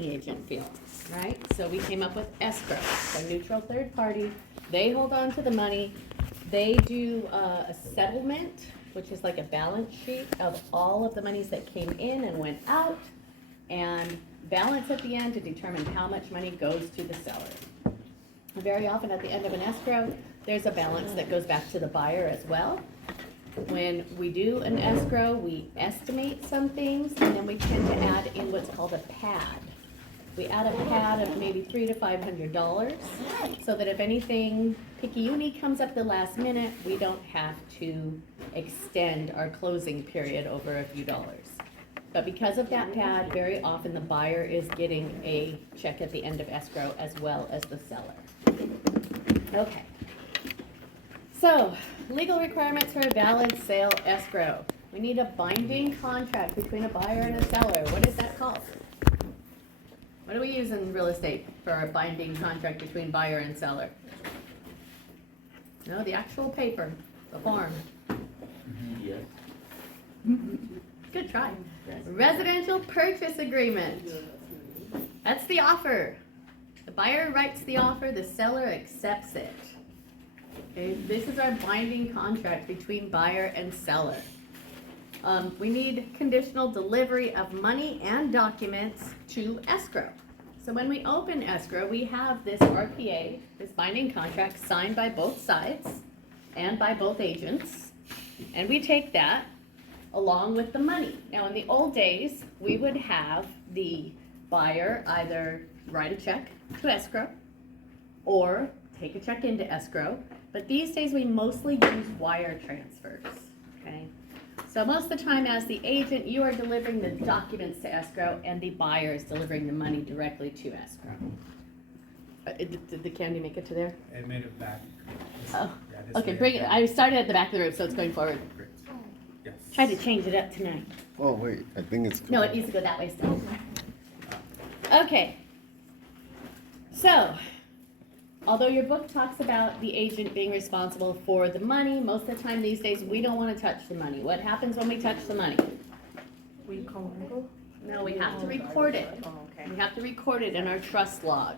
the agent feel, right? So we came up with escrow, a neutral third party. They hold on to the money. They do a settlement, which is like a balance sheet of all of the monies that came in and went out, and balance at the end to determine how much money goes to the seller. Very often at the end of an escrow, there's a balance that goes back to the buyer as well. When we do an escrow, we estimate some things, and then we tend to add in what's called a pad. We add a pad of maybe $300 to $500, so that if anything picayune comes up the last minute, we don't have to extend our closing period over a few dollars. But because of that pad, very often the buyer is getting a check at the end of escrow as well as the seller. Okay. So, legal requirements for a valid sale escrow. We need a binding contract between a buyer and a seller. What is that called? What do we use in real estate for a binding contract between buyer and seller? No, the actual paper, the form. Yes. Good try. Residential purchase agreement. That's the offer. The buyer writes the offer, the seller accepts it. Okay, this is our binding contract between buyer and seller. We need conditional delivery of money and documents to escrow. So when we open escrow, we have this RPA, this binding contract signed by both sides and by both agents. And we take that along with the money. Now in the old days, we would have the buyer either write a check to escrow or take a check into escrow. But these days we mostly use wire transfers, okay? So most of the time as the agent, you are delivering the documents to escrow and the buyer is delivering the money directly to escrow. Did the candy make it to there? It made it back. Oh, Yeah, this okay, way. bring it. I started at the back of the room, so it's going forward. Great. Yes. Try to change it up tonight. Oh, wait, I think it's. No, it needs to go that way still. Okay. So, although your book talks about the agent being responsible for the money, most of the time these days we don't want to touch the money. What happens when we touch the money? We commingle? No, we have to record it. Oh, okay. We have to record it in our trust log.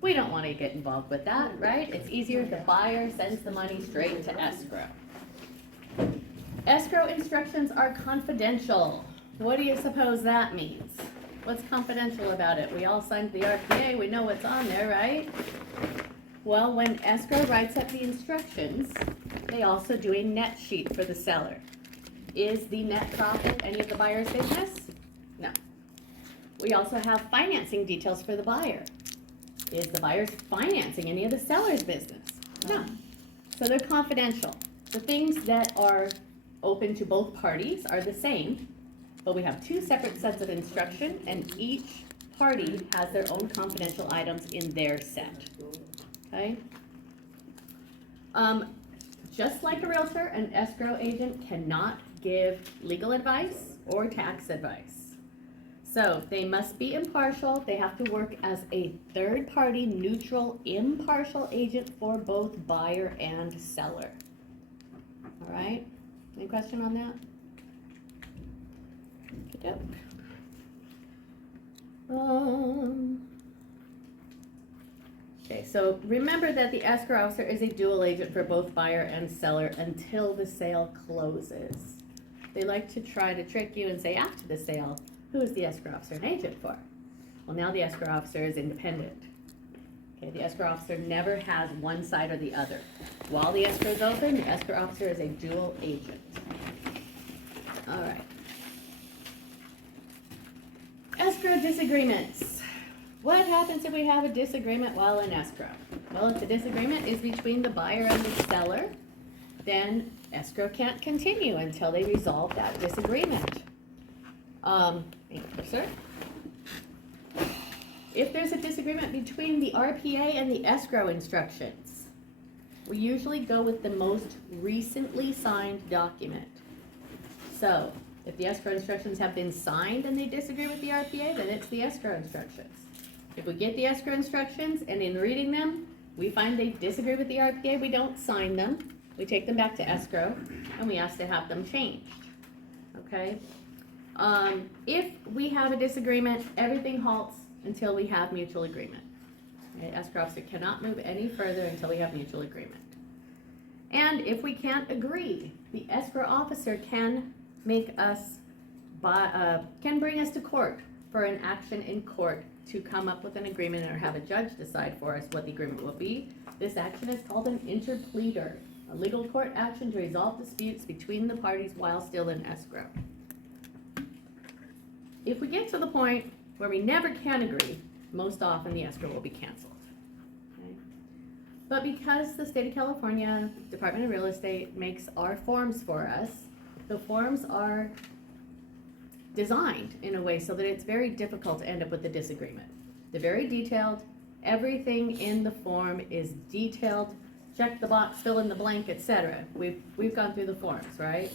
We don't want to get involved with that, right? It's easier if the buyer sends the money straight to escrow. Escrow instructions are confidential. What do you suppose that means? What's confidential about it? We all signed the RPA, we know what's on there, right? Well, when escrow writes up the instructions, they also do a net sheet for the seller. Is the net profit any of the buyer's business? No. We also have financing details for the buyer. Is the buyer's financing any of the seller's business? No. So they're confidential. The things that are open to both parties are the same, but we have two separate sets of instruction, and each party has their own confidential items in their set. Okay? Just like a realtor, an escrow agent cannot give legal advice or tax advice. So they must be impartial. They have to work as a third party, neutral, impartial agent for both buyer and seller. All right? Any question on that? Okey-doke. Okay, so remember that the escrow officer is a dual agent for both buyer and seller until the sale closes. They like to try to trick you and say after the sale, who is the escrow officer an agent for? Well, now the escrow officer is independent. Okay, the escrow officer never has one side or the other. While the escrow is open, the escrow officer is a dual agent. All right. Escrow disagreements. What happens if we have a disagreement while in escrow? Well, if the disagreement is between the buyer and the seller, then escrow can't continue until they resolve that disagreement. Thank you, sir. If there's a disagreement between the RPA and the escrow instructions, we usually go with the most recently signed document. So, if the escrow instructions have been signed and they disagree with the RPA, then it's the escrow instructions. If we get the escrow instructions and in reading them, we find they disagree with the RPA, we don't sign them. We take them back to escrow and we ask to have them changed. Okay? If we have a disagreement, everything halts until we have mutual agreement. Okay, escrow officer cannot move any further until we have mutual agreement. And if we can't agree, the escrow officer can make us can bring us to court for an action in court to come up with an agreement or have a judge decide for us what the agreement will be. This action is called an interpleader, a legal court action to resolve disputes between the parties while still in escrow. If we get to the point where we never can agree, most often the escrow will be canceled. Okay? But because the state of California Department of Real Estate makes our forms for us, the forms are designed in a way so that it's very difficult to end up with a disagreement. They're very detailed. Everything in the form is detailed. Check the box, fill in the blank, etc. We've gone through the forms, right?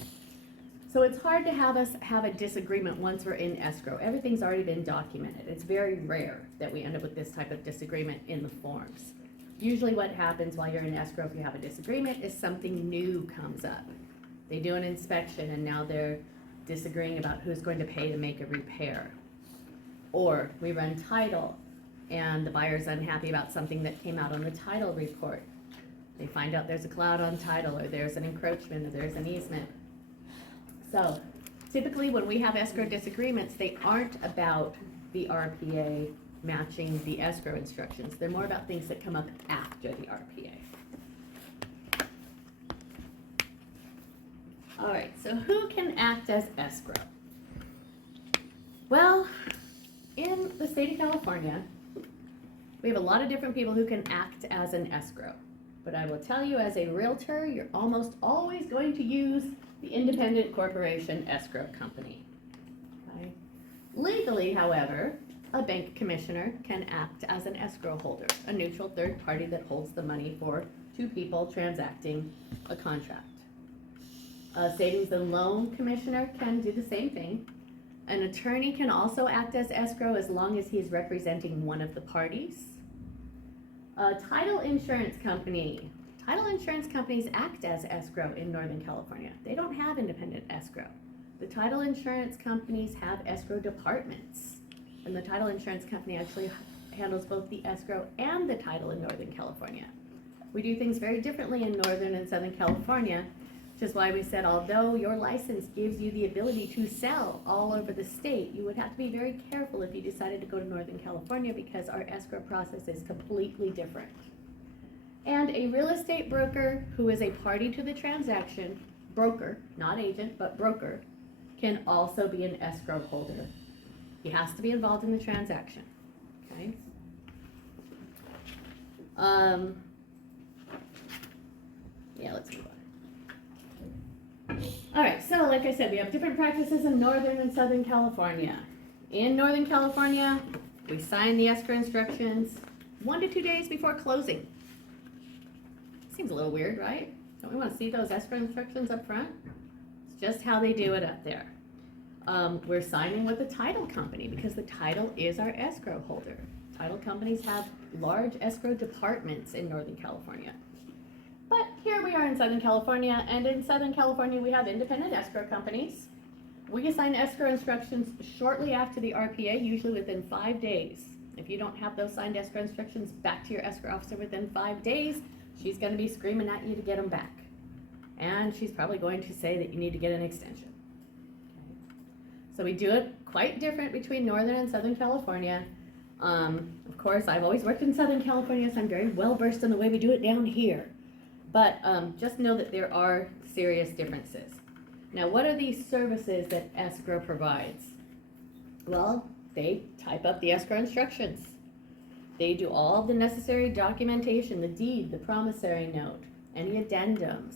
So it's hard to have us have a disagreement once we're in escrow. Everything's already been documented. It's very rare that we end up with this type of disagreement in the forms. Usually what happens while you're in escrow if you have a disagreement is something new comes up. They do an inspection and now they're disagreeing about who's going to pay to make a repair. Or we run title and the buyer's unhappy about something that came out on the title report. They find out there's a cloud on title, or there's an encroachment, or there's an easement. So typically when we have escrow disagreements, they aren't about the RPA matching the escrow instructions. They're more about things that come up after the RPA. All right, so who can act as escrow? Well, in the state of California, we have a lot of different people who can act as an escrow. But I will tell you, as a realtor, you're almost always going to use the independent corporation escrow company. Okay? Legally, however, a bank commissioner can act as an escrow holder, a neutral third party that holds the money for two people transacting a contract. A savings and loan commissioner can do the same thing. An attorney can also act as escrow as long as he is representing one of the parties. A title insurance company. Title insurance companies act as escrow in Northern California. They don't have independent escrow. The title insurance companies have escrow departments. And the title insurance company actually handles both the escrow and the title in Northern California. We do things very differently in Northern and Southern California, which is why we said although your license gives you the ability to sell all over the state, you would have to be very careful if you decided to go to Northern California because our escrow process is completely different. And a real estate broker who is a party to the transaction, broker, not agent, but broker, can also be an escrow holder. He has to be involved in the transaction, okay? Yeah, let's move on. All right, so like I said, we have different practices in Northern and Southern California. In Northern California, we sign the escrow instructions 1 to 2 days before closing. Seems a little weird, right? Don't we want to see those escrow instructions up front? It's just how they do it up there. We're signing with the title company because the title is our escrow holder. Title companies have large escrow departments in Northern California. But here we are in Southern California, and in Southern California we have independent escrow companies. We assign escrow instructions shortly after the RPA, usually within 5 days. If you don't have those signed escrow instructions back to your escrow officer within 5 days, she's going to be screaming at you to get them back. And she's probably going to say that you need to get an extension. Okay. So we do it quite different between Northern and Southern California. Of course, I've always worked in Southern California, so I'm very well versed in the way we do it down here. But just know that there are serious differences. Now, what are these services that escrow provides? Well, they type up the escrow instructions. They do all the necessary documentation, the deed, the promissory note, any addendums.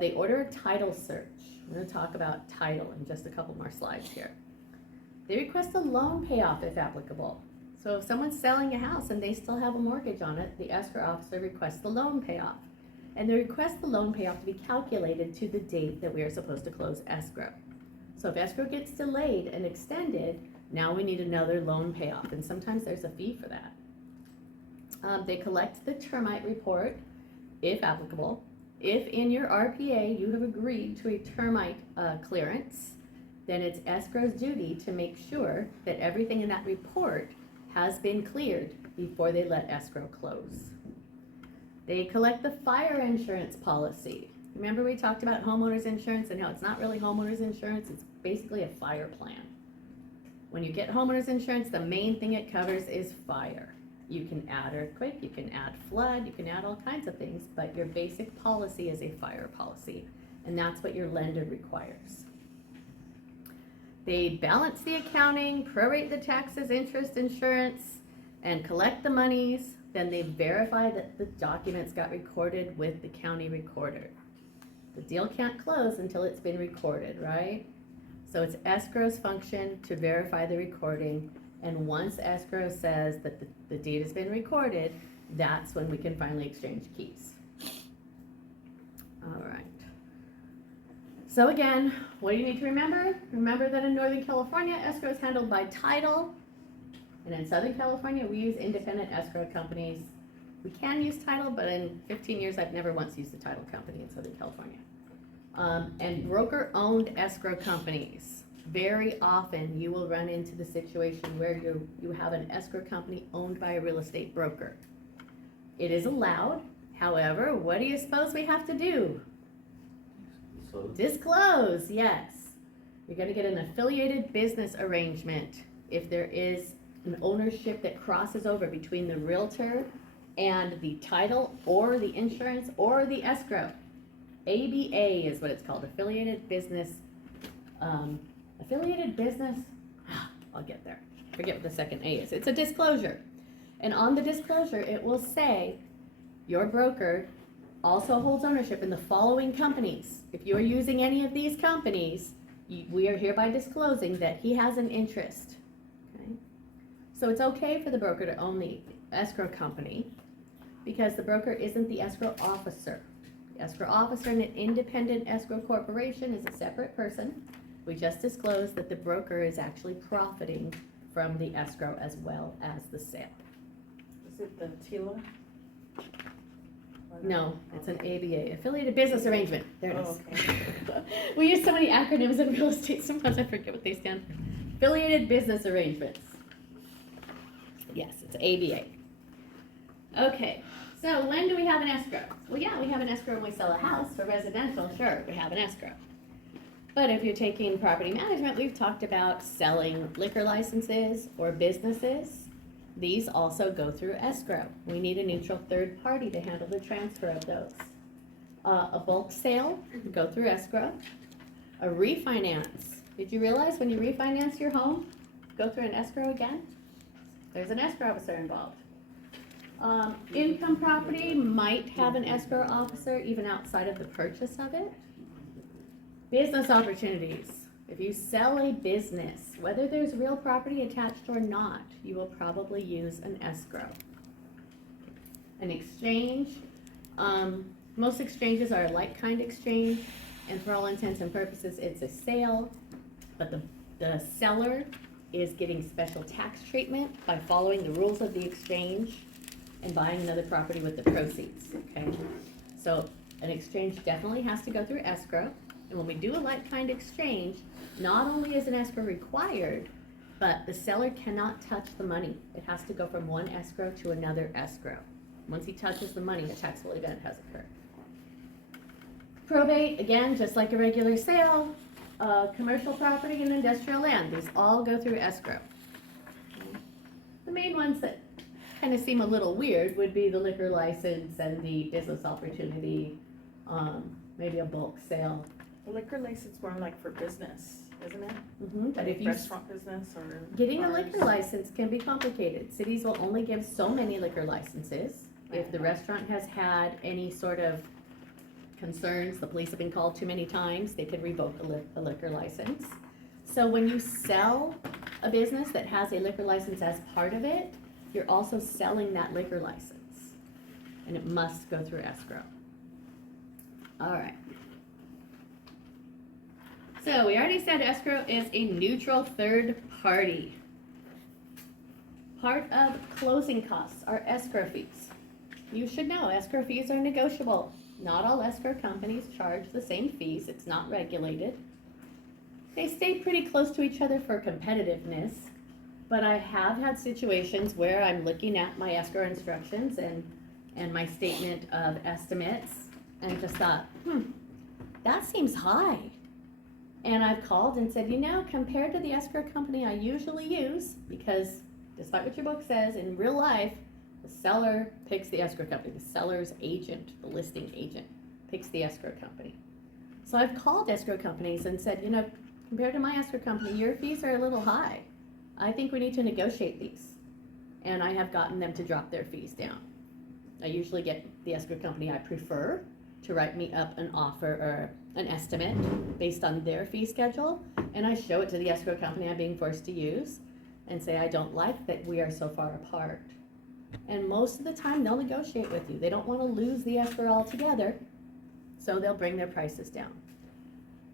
They order a title search. I'm going to talk about title in just a couple more slides here. They request a loan payoff if applicable. So if someone's selling a house and they still have a mortgage on it, the escrow officer requests the loan payoff. And they request the loan payoff to be calculated to the date that we are supposed to close escrow. So if escrow gets delayed and extended, now we need another loan payoff, and sometimes there's a fee for that. They collect the termite report, if applicable. If in your RPA you have agreed to a termite clearance, then it's escrow's duty to make sure that everything in that report has been cleared before they let escrow close. They collect the fire insurance policy. Remember we talked about homeowners insurance and how it's not really homeowners insurance, it's basically a fire plan. When you get homeowners insurance, the main thing it covers is fire. You can add earthquake, you can add flood, you can add all kinds of things, but your basic policy is a fire policy, and that's what your lender requires. They balance the accounting, prorate the taxes, interest, insurance, and collect the monies. Then they verify that the documents got recorded with the county recorder. The deal can't close until it's been recorded, right? So it's escrow's function to verify the recording, and once escrow says that the deed has been recorded, that's when we can finally exchange keys. All right. So again, what do you need to remember? Remember that in Northern California, escrow is handled by title, and in Southern California, we use independent escrow companies. We can use title, but in 15 years, I've never once used a title company in Southern California. And broker-owned escrow companies. Very often, you will run into the situation where you have an escrow company owned by a real estate broker. It is allowed. However, what do you suppose we have to do? So, Disclose, yes. You're gonna get an affiliated business arrangement if there is an ownership that crosses over between the realtor and the title or the insurance or the escrow. ABA is what it's called, affiliated business, I'll get there. Forget what the second A is. It's a disclosure. And on the disclosure, it will say, your broker also holds ownership in the following companies. If you're using any of these companies, we are hereby disclosing that he has an interest. Okay? So it's okay for the broker to own the escrow company because the broker isn't the escrow officer. The escrow officer in an independent escrow corporation is a separate person. We just disclosed that the broker is actually profiting from the escrow as well as the sale. Is it the TILA? No, it's an ABA, affiliated business arrangement. There it Oh, is. okay. We use so many acronyms in real estate, sometimes I forget what they stand for. Affiliated business arrangements. Yes, it's ABA. Okay, so when do we have an escrow? Well, yeah, we have an escrow when we sell a house. For residential, sure, we have an escrow. But if you're taking property management, we've talked about selling liquor licenses or businesses. These also go through escrow. We need a neutral third party to handle the transfer of those. A bulk sale, go through escrow. A refinance. Did you realize when you refinance your home, go through an escrow again? There's an escrow officer involved. Income property might have an escrow officer even outside of the purchase of it. Business opportunities. If you sell a business, whether there's real property attached or not, you will probably use an escrow. An exchange, most exchanges are a like-kind exchange, and for all intents and purposes, it's a sale, but the seller is getting special tax treatment by following the rules of the exchange and buying another property with the proceeds, okay? So an exchange definitely has to go through escrow, and when we do a like-kind exchange, not only is an escrow required, but the seller cannot touch the money. It has to go from one escrow to another escrow. Once he touches the money, a taxable event has occurred. Probate, again, just like a regular sale, commercial property and industrial land, these all go through escrow. Okay. The main ones that kind of seem a little weird would be the liquor license and the business opportunity, maybe a bulk sale. The liquor license more like for business, isn't it? But if you Restaurant business or. getting a bars? liquor license can be complicated. Cities will only give so many liquor licenses. If the restaurant has had any sort of concerns, the police have been called too many times, they could revoke a liquor license. So when you sell a business that has a liquor license as part of it, you're also selling that liquor license. And it must go through escrow. All right. So we already said escrow is a neutral third party. Part of closing costs are escrow fees. You should know escrow fees are negotiable. Not all escrow companies charge the same fees. It's not regulated. They stay pretty close to each other for competitiveness, but I have had situations where I'm looking at my escrow instructions and my statement of estimates and just thought, that seems high. And I've called and said, compared to the escrow company I usually use, because despite what your book says, in real life, the seller picks the escrow company. The seller's agent, the listing agent, picks the escrow company. So I've called escrow companies and said, compared to my escrow company, your fees are a little high. I think we need to negotiate these. And I have gotten them to drop their fees down. I usually get the escrow company I prefer to write me up an offer or an estimate based on their fee schedule, and I show it to the escrow company I'm being forced to use and say, I don't like that we are so far apart. And most of the time they'll negotiate with you. They don't want to lose the escrow altogether, so they'll bring their prices down.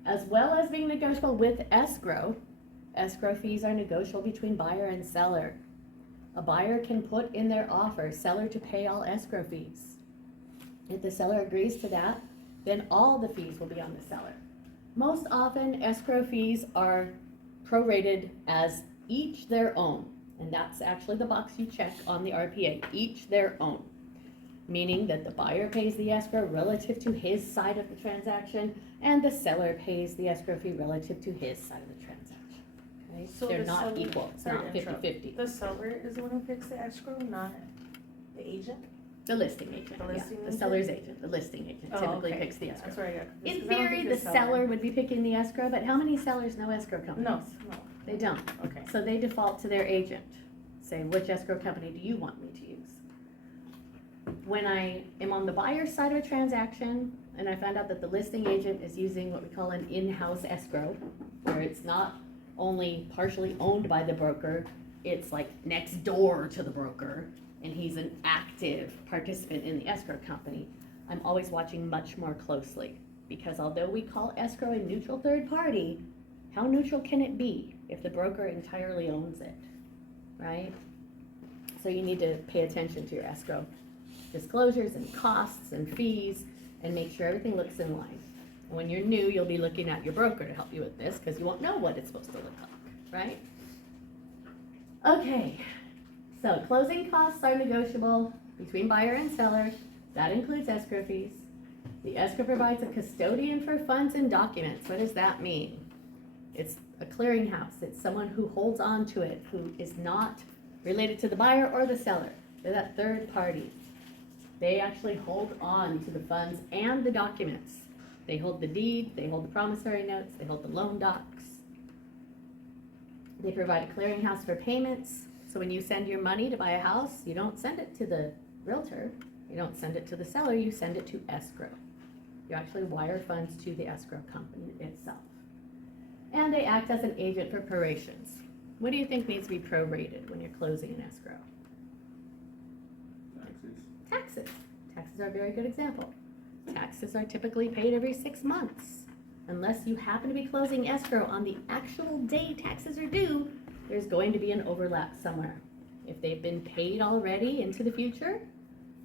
As well as being negotiable with escrow fees are negotiable between buyer and seller. A buyer can put in their offer, seller to pay all escrow fees. If the seller agrees to that, then all the fees will be on the seller. Most often, escrow fees are prorated as each their own, and that's actually the box you check on the RPA, each their own. Meaning that the buyer pays the escrow relative to his side of the transaction, and the seller pays the escrow fee relative to his side of the transaction. Okay? So They're the not seller- equal, it's sorry not to interrupt. 50-50. The seller is the one who picks the escrow, not the agent? The listing agent, The yeah, listing the agent? seller's agent, the listing agent Oh, typically okay. picks the escrow. That's where I got confused, In 'cause I don't theory, think the seller would be picking the escrow, but how many sellers know escrow companies? No, They don't. okay. So they default to their agent. Say, which escrow company do you want me to use? When I am on the buyer's side of a transaction, and I find out that the listing agent is using what we call an in-house escrow, where it's not only partially owned by the broker, it's like next door to the broker, and he's an active participant in the escrow company, I'm always watching much more closely. Because although we call escrow a neutral third party, how neutral can it be if the broker entirely owns it, right? So you need to pay attention to your escrow disclosures and costs and fees and make sure everything looks in line. And when you're new, you'll be looking at your broker to help you with this because you won't know what it's supposed to look like, right? Okay, so closing costs are negotiable between buyer and seller. That includes escrow fees. The escrow provides a custodian for funds and documents. What does that mean? It's a clearinghouse. It's someone who holds on to it, who is not related to the buyer or the seller. They're that third party. They actually hold on to the funds and the documents. They hold the deed, they hold the promissory notes, they hold the loan docs. They provide a clearinghouse for payments. So when you send your money to buy a house, you don't send it to the realtor, you don't send it to the seller, you send it to escrow. You actually wire funds to the escrow company itself. And they act as an agent for prorations. What do you think needs to be prorated when you're closing an escrow? Taxes. Taxes are a very good example. Taxes are typically paid every 6 months. Unless you happen to be closing escrow on the actual day taxes are due, there's going to be an overlap somewhere. If they've been paid already into the future,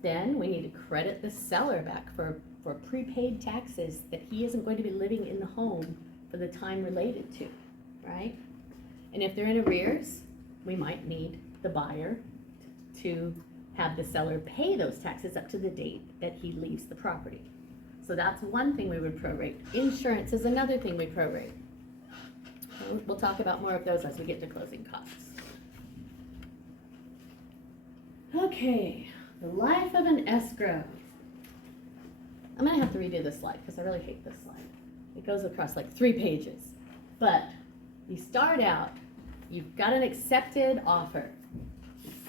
then we need to credit the seller back for prepaid taxes that he isn't going to be living in the home for the time related to, right? And if they're in arrears, we might need the buyer to have the seller pay those taxes up to the date that he leaves the property. So that's one thing we would prorate. Insurance is another thing we prorate. We'll talk about more of those as we get to closing costs. Okay, the life of an escrow. I'm gonna have to redo this slide because I really hate this slide. It goes across like 3 pages. But you start out, you've got an accepted offer.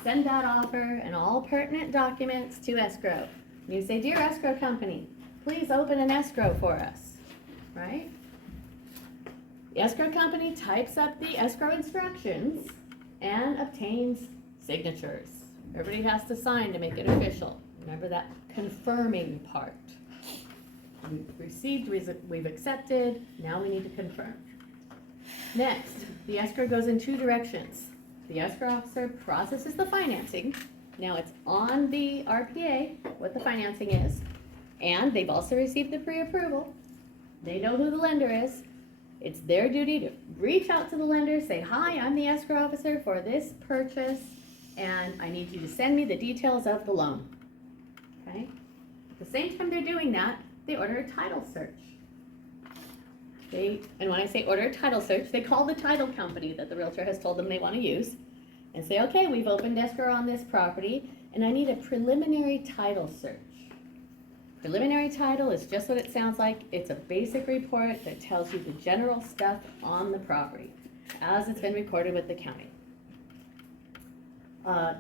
Send that offer and all pertinent documents to escrow. And you say, dear escrow company, please open an escrow for us, right? The escrow company types up the escrow instructions and obtains signatures. Everybody has to sign to make it official. Remember that confirming part. We've received, we've accepted, now we need to confirm. Next, the escrow goes in 2 directions. The escrow officer processes the financing. Now it's on the RPA what the financing is, and they've also received the pre-approval. They know who the lender is, It's their duty to reach out to the lender, say, hi, I'm the escrow officer for this purchase, and I need you to send me the details of the loan. Okay? At the same time they're doing that, they order a title search. And when I say order a title search, they call the title company that the realtor has told them they want to use and say, okay, we've opened escrow on this property, and I need a preliminary title search. Preliminary title is just what it sounds like. It's a basic report that tells you the general stuff on the property as it's been recorded with the county.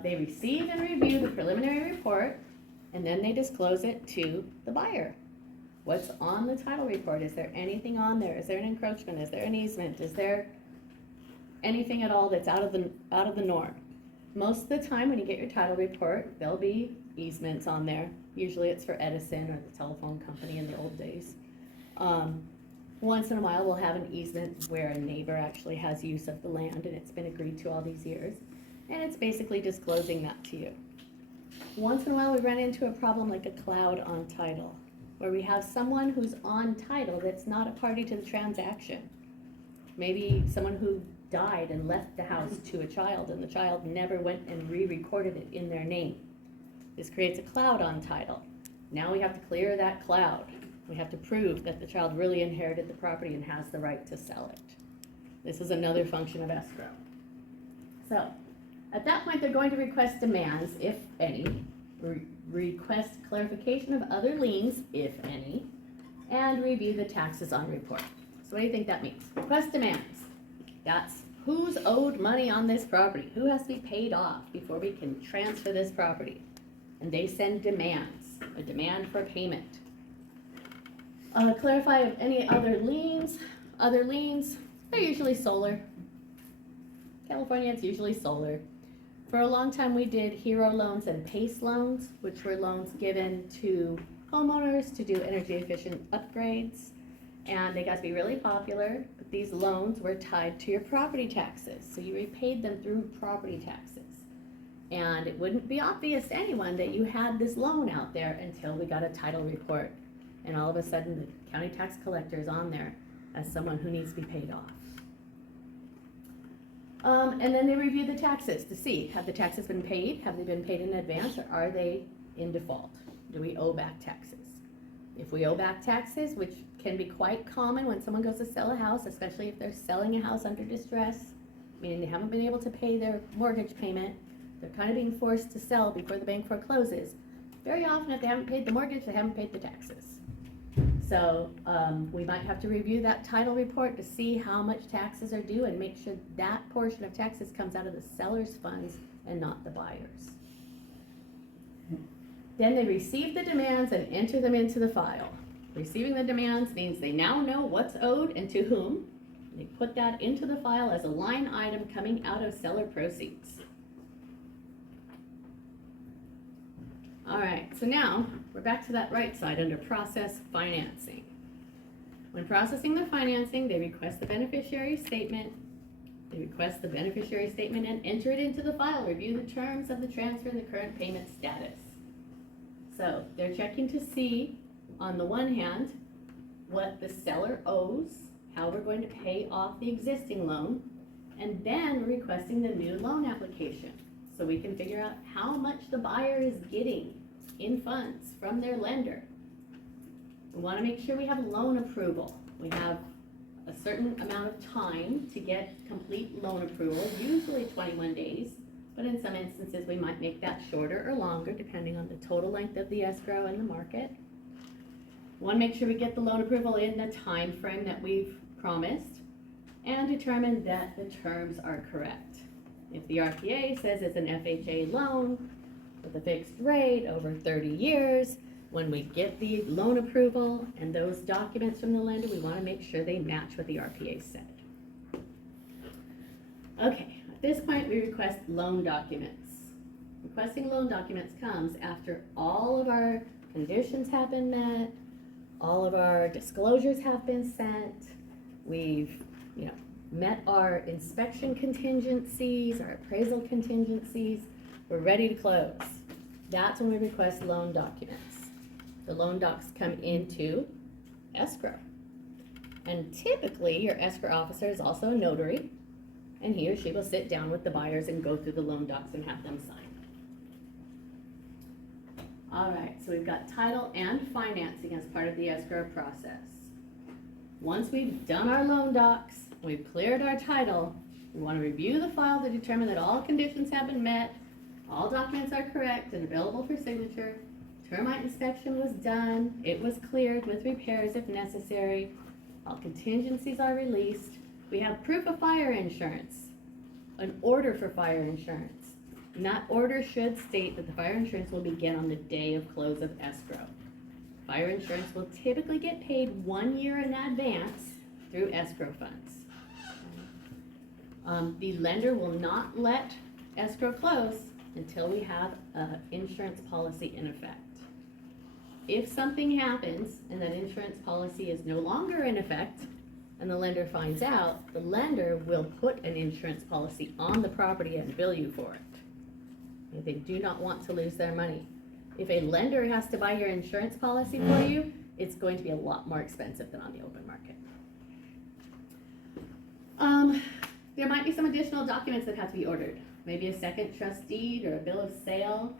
They receive and review the preliminary report, and then they disclose it to the buyer. What's on the title report? Is there anything on there? Is there an encroachment? Is there an easement? Is there anything at all that's out of the norm? Most of the time when you get your title report, there'll be easements on there. Usually it's for Edison or the telephone company in the old days. Once in a while we'll have an easement where a neighbor actually has use of the land and it's been agreed to all these years. And it's basically disclosing that to you. Once in a while we run into a problem like a cloud on title, where we have someone who's on title that's not a party to the transaction. Maybe someone who died and left the house to a child, and the child never went and re-recorded it in their name. This creates a cloud on title. Now we have to clear that cloud. We have to prove that the child really inherited the property and has the right to sell it. This is another function of escrow. So, at that point they're going to request demands, if any, request clarification of other liens, if any, and review the taxes on report. So what do you think that means? Request demands. That's who's owed money on this property, who has to be paid off before we can transfer this property. And they send demands, a demand for payment. Clarify of any other liens. Other liens, they're usually solar. California, it's usually solar. For a long time we did HERO loans and PACE loans, which were loans given to homeowners to do energy efficient upgrades. And they got to be really popular, but these loans were tied to your property taxes. So you repaid them through property taxes. And it wouldn't be obvious to anyone that you had this loan out there until we got a title report. And all of a sudden the county tax collector is on there as someone who needs to be paid off. And then they review the taxes to see, have the taxes been paid? Have they been paid in advance, or are they in default? Do we owe back taxes? If we owe back taxes, which can be quite common when someone goes to sell a house, especially if they're selling a house under distress, meaning they haven't been able to pay their mortgage payment, they're kind of being forced to sell before the bank forecloses. Very often if they haven't paid the mortgage, they haven't paid the taxes. So we might have to review that title report to see how much taxes are due and make sure that portion of taxes comes out of the seller's funds and not the buyer's. Then they receive the demands and enter them into the file. Receiving the demands means they now know what's owed and to whom. They put that into the file as a line item coming out of seller proceeds. All right, so now we're back to that right side under process financing. When processing the financing, they request the beneficiary statement. They request the beneficiary statement and enter it into the file. Review the terms of the transfer and the current payment status. So they're checking to see, on the one hand, what the seller owes, how we're going to pay off the existing loan, and then requesting the new loan application. So we can figure out how much the buyer is getting in funds from their lender. We want to make sure we have loan approval. We have a certain amount of time to get complete loan approval, usually 21 days, but in some instances we might make that shorter or longer depending on the total length of the escrow and the market. We want to make sure we get the loan approval in the time frame that we've promised and determine that the terms are correct. If the RPA says it's an FHA loan with a fixed rate over 30 years, when we get the loan approval and those documents from the lender, we want to make sure they match what the RPA said. Okay, at this point we request loan documents. Requesting loan documents comes after all of our conditions have been met, all of our disclosures have been sent, we've met our inspection contingencies, our appraisal contingencies, we're ready to close. That's when we request loan documents. The loan docs come into escrow. And typically, your escrow officer is also a notary, and he or she will sit down with the buyers and go through the loan docs and have them sign. All right, so we've got title and financing as part of the escrow process. Once we've done our loan docs, we've cleared our title, we want to review the file to determine that all conditions have been met, all documents are correct and available for signature, termite inspection was done, it was cleared with repairs if necessary, all contingencies are released, we have proof of fire insurance, an order for fire insurance. And that order should state that the fire insurance will begin on the day of close of escrow. Fire insurance will typically get paid 1 year in advance through escrow funds. The lender will not let escrow close until we have an insurance policy in effect. If something happens and that insurance policy is no longer in effect and the lender finds out, the lender will put an insurance policy on the property and bill you for it. They do not want to lose their money. If a lender has to buy your insurance policy for you, it's going to be a lot more expensive than on the open market. There might be some additional documents that have to be ordered. Maybe a second trust deed or a bill of sale.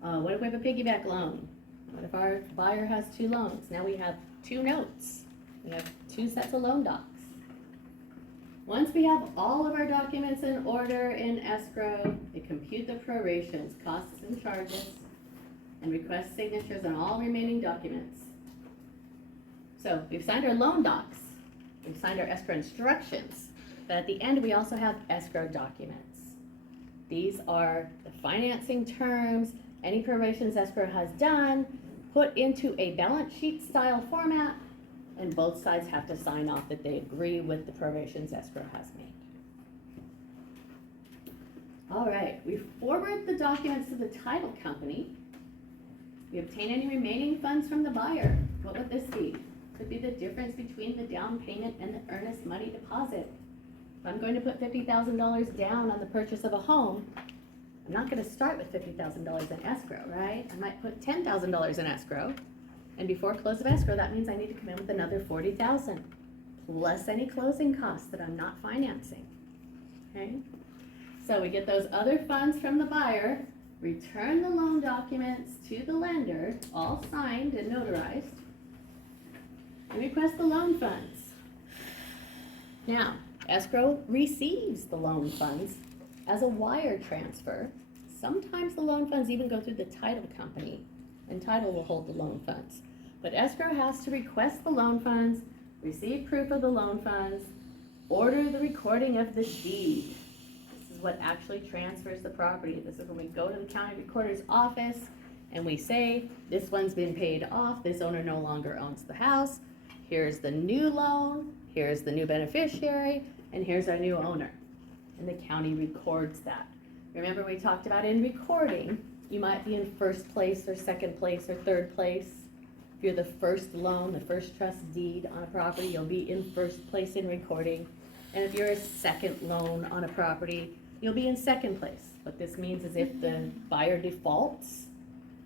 What if we have a piggyback loan? What if our buyer has 2 loans? Now we have 2 notes. We have 2 sets of loan docs. Once we have all of our documents in order in escrow, they compute the prorations, costs and charges, and request signatures on all remaining documents. So we've signed our loan docs, we've signed our escrow instructions, but at the end we also have escrow documents. These are the financing terms, any prorations escrow has done, put into a balance sheet style format, and both sides have to sign off that they agree with the prorations escrow has made. All right, we forward the documents to the title company. We obtain any remaining funds from the buyer. What would this be? Could be the difference between the down payment and the earnest money deposit. If I'm going to put $50,000 down on the purchase of a home, I'm not going to start with $50,000 in escrow, right? I might put $10,000 in escrow. And before close of escrow, that means I need to come in with another $40,000 plus any closing costs that I'm not financing, okay? So we get those other funds from the buyer, return the loan documents to the lender, all signed and notarized, and request the loan funds. Now, escrow receives the loan funds as a wire transfer. Sometimes the loan funds even go through the title company, and title will hold the loan funds. But escrow has to request the loan funds, receive proof of the loan funds, order the recording of the deed. This is what actually transfers the property. This is when we go to the county recorder's office and we say, this one's been paid off, this owner no longer owns the house, here's the new loan, here's the new beneficiary, and here's our new owner. And the county records that. Remember we talked about in recording, you might be in first place or second place or third place. If you're the first loan, the first trust deed on a property, you'll be in first place in recording. And if you're a second loan on a property, you'll be in second place. What this means is if the buyer defaults,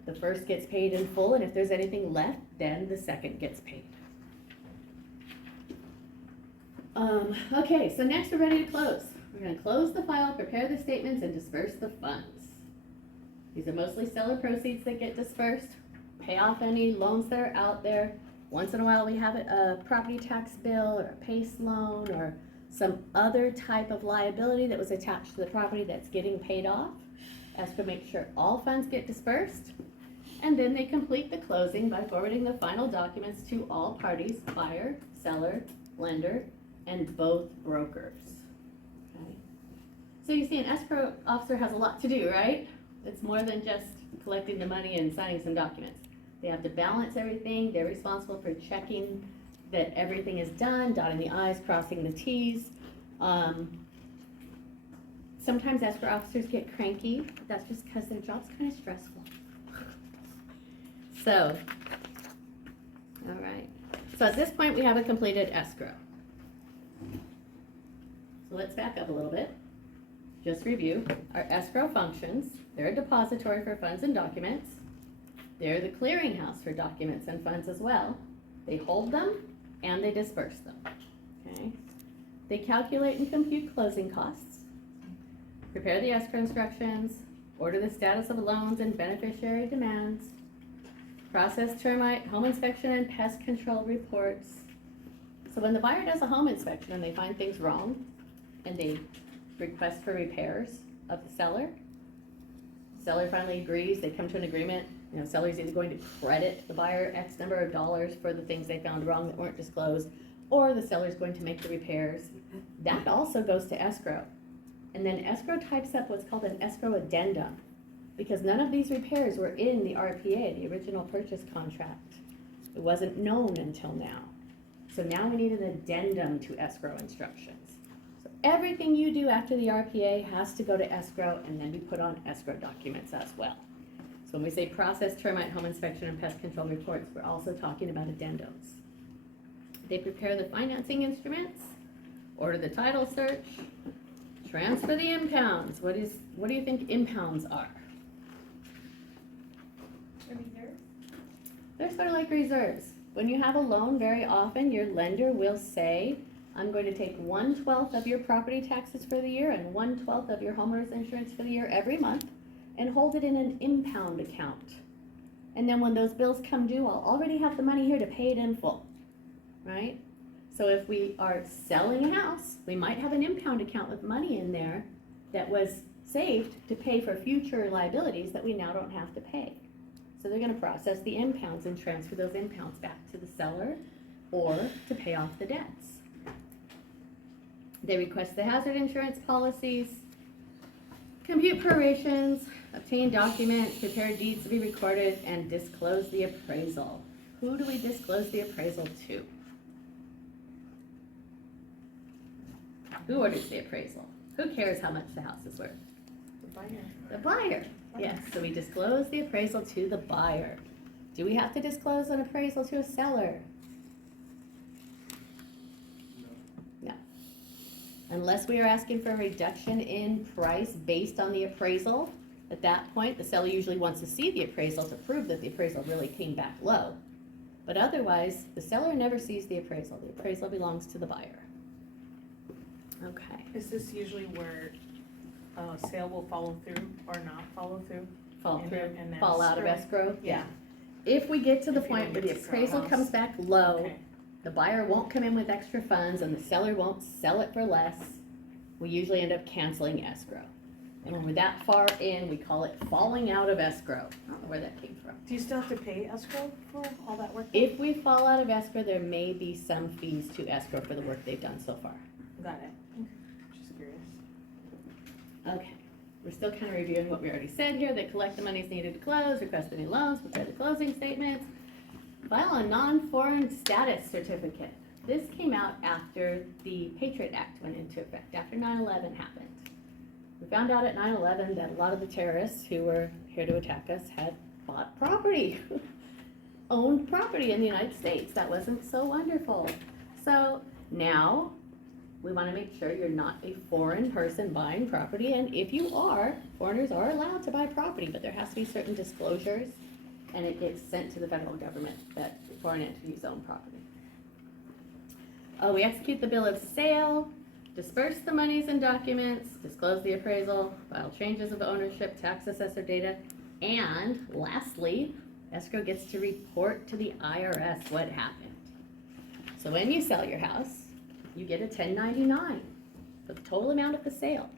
the first gets paid in full, and if there's anything left, then the second gets paid. Okay, so next we're ready to close. We're going to close the file, prepare the statements, and disperse the funds. These are mostly seller proceeds that get dispersed. Pay off any loans that are out there. Once in a while we have a property tax bill or a PACE loan or some other type of liability that was attached to the property that's getting paid off. Escrow makes sure all funds get dispersed. And then they complete the closing by forwarding the final documents to all parties, buyer, seller, lender, and both brokers. Okay. So you see an escrow officer has a lot to do, right? It's more than just collecting the money and signing some documents. They have to balance everything. They're responsible for checking that everything is done, dotting the I's, crossing the T's. Sometimes escrow officers get cranky. That's just because their job's kind of stressful. So, all right. So at this point, we have a completed escrow. So let's back up a little bit. Just review. Our escrow functions. They're a depository for funds and documents. They're the clearinghouse for documents and funds as well. They hold them and they disperse them. Okay. They calculate and compute closing costs, prepare the escrow instructions, order the status of loans and beneficiary demands, process termite, home inspection and pest control reports. So when the buyer does a home inspection and they find things wrong and they request for repairs of the seller finally agrees, they come to an agreement, seller's either going to credit the buyer X number of dollars for the things they found wrong that weren't disclosed, or the seller's going to make the repairs. That also goes to escrow. And then escrow types up what's called an escrow addendum, because none of these repairs were in the RPA, the original purchase contract. It wasn't known until now. So now we need an addendum to escrow instructions. So everything you do after the RPA has to go to escrow and then be put on escrow documents as well. So when we say process termite, home inspection, and pest control reports, we're also talking about addendums. They prepare the financing instruments, order the title search, transfer the impounds. What do you think impounds are? They're sort of like reserves. When you have a loan, very often your lender will say, I'm going to take 1/12 of your property taxes for the year and 1/12 of your homeowner's insurance for the year every month and hold it in an impound account. And then when those bills come due, I'll already have the money here to pay it in full, right? So if we are selling a house, we might have an impound account with money in there that was saved to pay for future liabilities that we now don't have to pay. So they're gonna process the impounds and transfer those impounds back to the seller or to pay off the debts. They request the hazard insurance policies, compute prorations, obtain documents, prepare deeds to be recorded, and disclose the appraisal. Who do we disclose the appraisal to? Who orders the appraisal? Who cares how much the house is worth? The buyer. The buyer. Yes, so we disclose the appraisal to the buyer. Do we have to disclose an appraisal to a seller? No. Unless we are asking for a reduction in price based on the appraisal, at that point, the seller usually wants to see the appraisal to prove that the appraisal really came back low. But otherwise, the seller never sees the appraisal. The appraisal belongs to the buyer. Okay. Is this usually where sale will follow through or not follow through? Fall And through, then- and then fall out of escrow? escrow? Yeah. If we get to the If you point don't where the get to sell a appraisal house. comes back low, Okay. the buyer won't come in with extra funds and the seller won't sell it for less, we usually end up canceling escrow. And when we're that far in, we call it falling out of escrow. I don't know where that came from. Do you still have to pay escrow for all that work? If we fall out of escrow, there may be some fees to escrow for the work they've done so far. Got it. Just curious. Okay, we're still kind of reviewing what we already said here. They collect the monies needed to close, request any loans, prepare the closing statements, file a non-foreign status certificate. This came out after the Patriot Act went into effect, after 9/11 happened. We found out at 9/11 that a lot of the terrorists who were here to attack us had bought property, owned property in the United States. That wasn't so wonderful. So now we want to make sure you're not a foreign person buying property, and if you are, foreigners are allowed to buy property, but there has to be certain disclosures, and it gets sent to the federal government that foreign entities own property. We execute the bill of sale, disperse the monies and documents, disclose the appraisal, file changes of ownership, tax assessor data, and lastly, escrow gets to report to the IRS what happened. So when you sell your house, you get a 1099 for the total amount of the sale.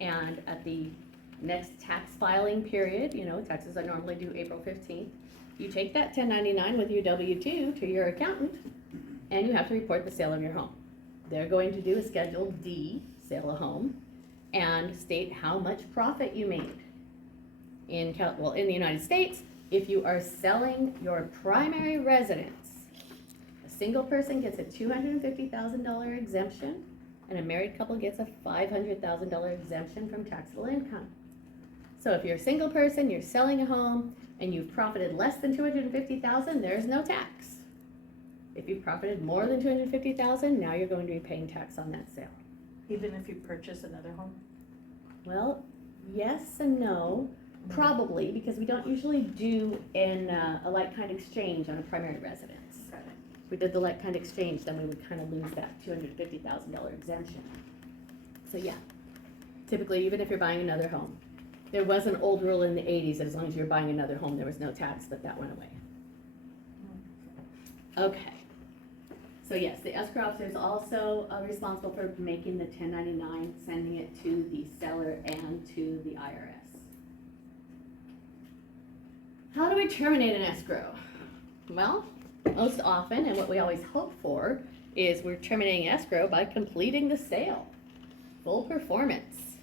And at the next tax filing period, taxes are normally due April 15th, you take that 1099 with your W-2 to your accountant, and you have to report the sale of your home. They're going to do a Schedule D, sale of home, and state how much profit you made. In the United States, if you are selling your primary residence, a single person gets a $250,000 exemption, and a married couple gets a $500,000 exemption from taxable income. So if you're a single person, you're selling a home, and you've profited less than $250,000, there's no tax. If you profited more than $250,000, now you're going to be paying tax on that sale. Even if you purchase another home? Well, yes and no, probably, because we don't usually do a like-kind exchange on a primary residence. Got it. we did the like-kind exchange, then we would kind of lose that $250,000 exemption. So yeah, typically, even if you're buying another home, there was an old rule in the 80s that as long as you're buying another home, there was no tax, but that went away. Okay. So yes, the escrow officer is also responsible for making the 1099, sending it to the seller and to the IRS. How do we terminate an escrow? Well, most often, and what we always hope for, is we're terminating escrow by completing the sale. Full performance.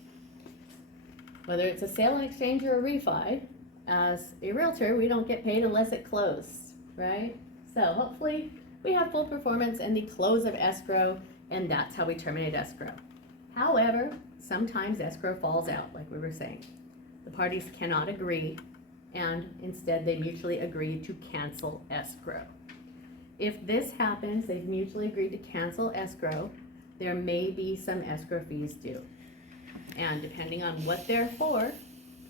Whether it's a sale and exchange or a refi, as a realtor, we don't get paid unless it closed, right? So hopefully we have full performance and the close of escrow, and that's how we terminate escrow. However, sometimes escrow falls out, like we were saying. The parties cannot agree, and instead they mutually agree to cancel escrow. If this happens, they've mutually agreed to cancel escrow, there may be some escrow fees due. And depending on what they're for,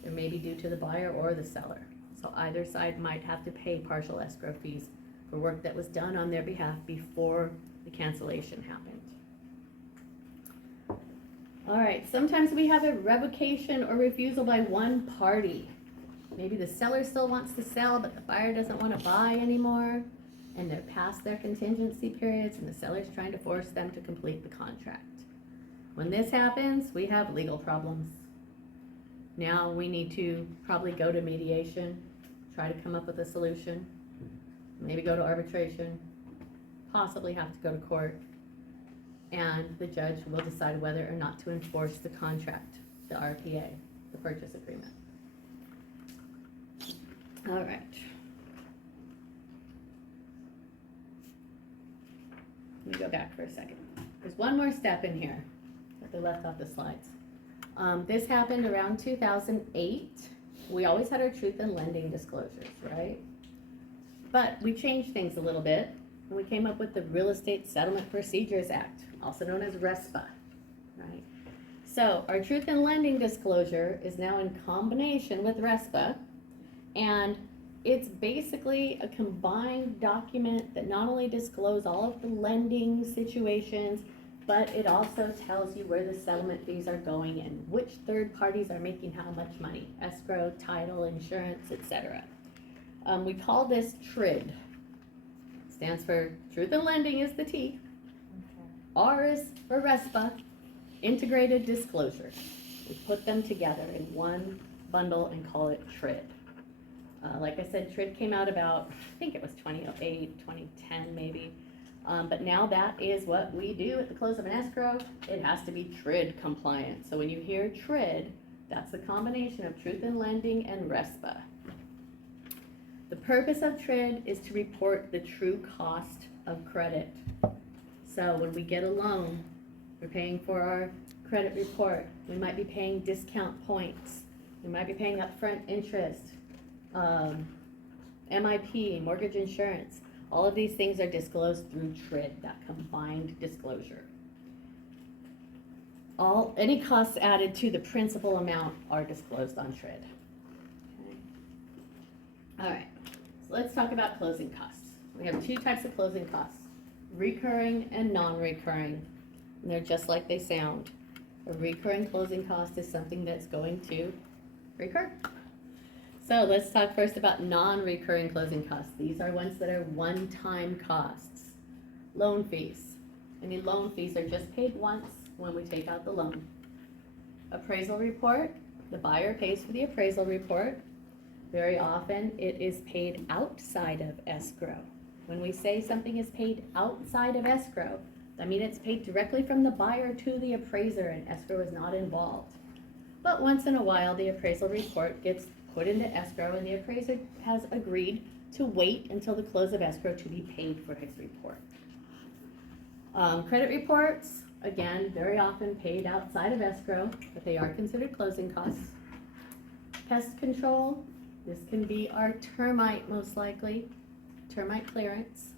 there may be due to the buyer or the seller. So either side might have to pay partial escrow fees for work that was done on their behalf before the cancellation happened. All right, sometimes we have a revocation or refusal by one party. Maybe the seller still wants to sell, but the buyer doesn't want to buy anymore, and they're past their contingency periods, and the seller's trying to force them to complete the contract. When this happens, we have legal problems. Now we need to probably go to mediation, try to come up with a solution, maybe go to arbitration, possibly have to go to court, and the judge will decide whether or not to enforce the contract, the RPA, the purchase agreement. All right. Let me go back for a second. There's one more step in here that they left off the slides. This happened around 2008. We always had our truth in lending disclosures, right? But we changed things a little bit, and we came up with the Real Estate Settlement Procedures Act, also known as RESPA, right? So our truth in lending disclosure is now in combination with RESPA, and it's basically a combined document that not only discloses all of the lending situations, but it also tells you where the settlement fees are going and which third parties are making how much money, escrow, title, insurance, etc. We call this TRID. Stands for Truth in Lending is the T. R is for RESPA, Integrated Disclosure. We put them together in one bundle and call it TRID. Like I said, TRID came out about, I think it was 2008, 2010 maybe. But now that is what we do at the close of an escrow. It has to be TRID compliant. So when you hear TRID, that's the combination of Truth in Lending and RESPA. The purpose of TRID is to report the true cost of credit. So when we get a loan, we're paying for our credit report. We might be paying discount points. We might be paying upfront interest, MIP, mortgage insurance. All of these things are disclosed through TRID, that combined disclosure. Any costs added to the principal amount are disclosed on TRID. Okay. All right, so let's talk about closing costs. We have two types of closing costs, recurring and non-recurring. And they're just like they sound. A recurring closing cost is something that's going to recur. So let's talk first about non-recurring closing costs. These are ones that are one-time costs. Loan fees. Any loan fees are just paid once when we take out the loan. Appraisal report. The buyer pays for the appraisal report. Very often it is paid outside of escrow. When we say something is paid outside of escrow, that means it's paid directly from the buyer to the appraiser and escrow is not involved. But once in a while, the appraisal report gets put into escrow and the appraiser has agreed to wait until the close of escrow to be paid for his report. Credit reports, again, very often paid outside of escrow, but they are considered closing costs. Pest control, this can be our termite most likely, termite clearance.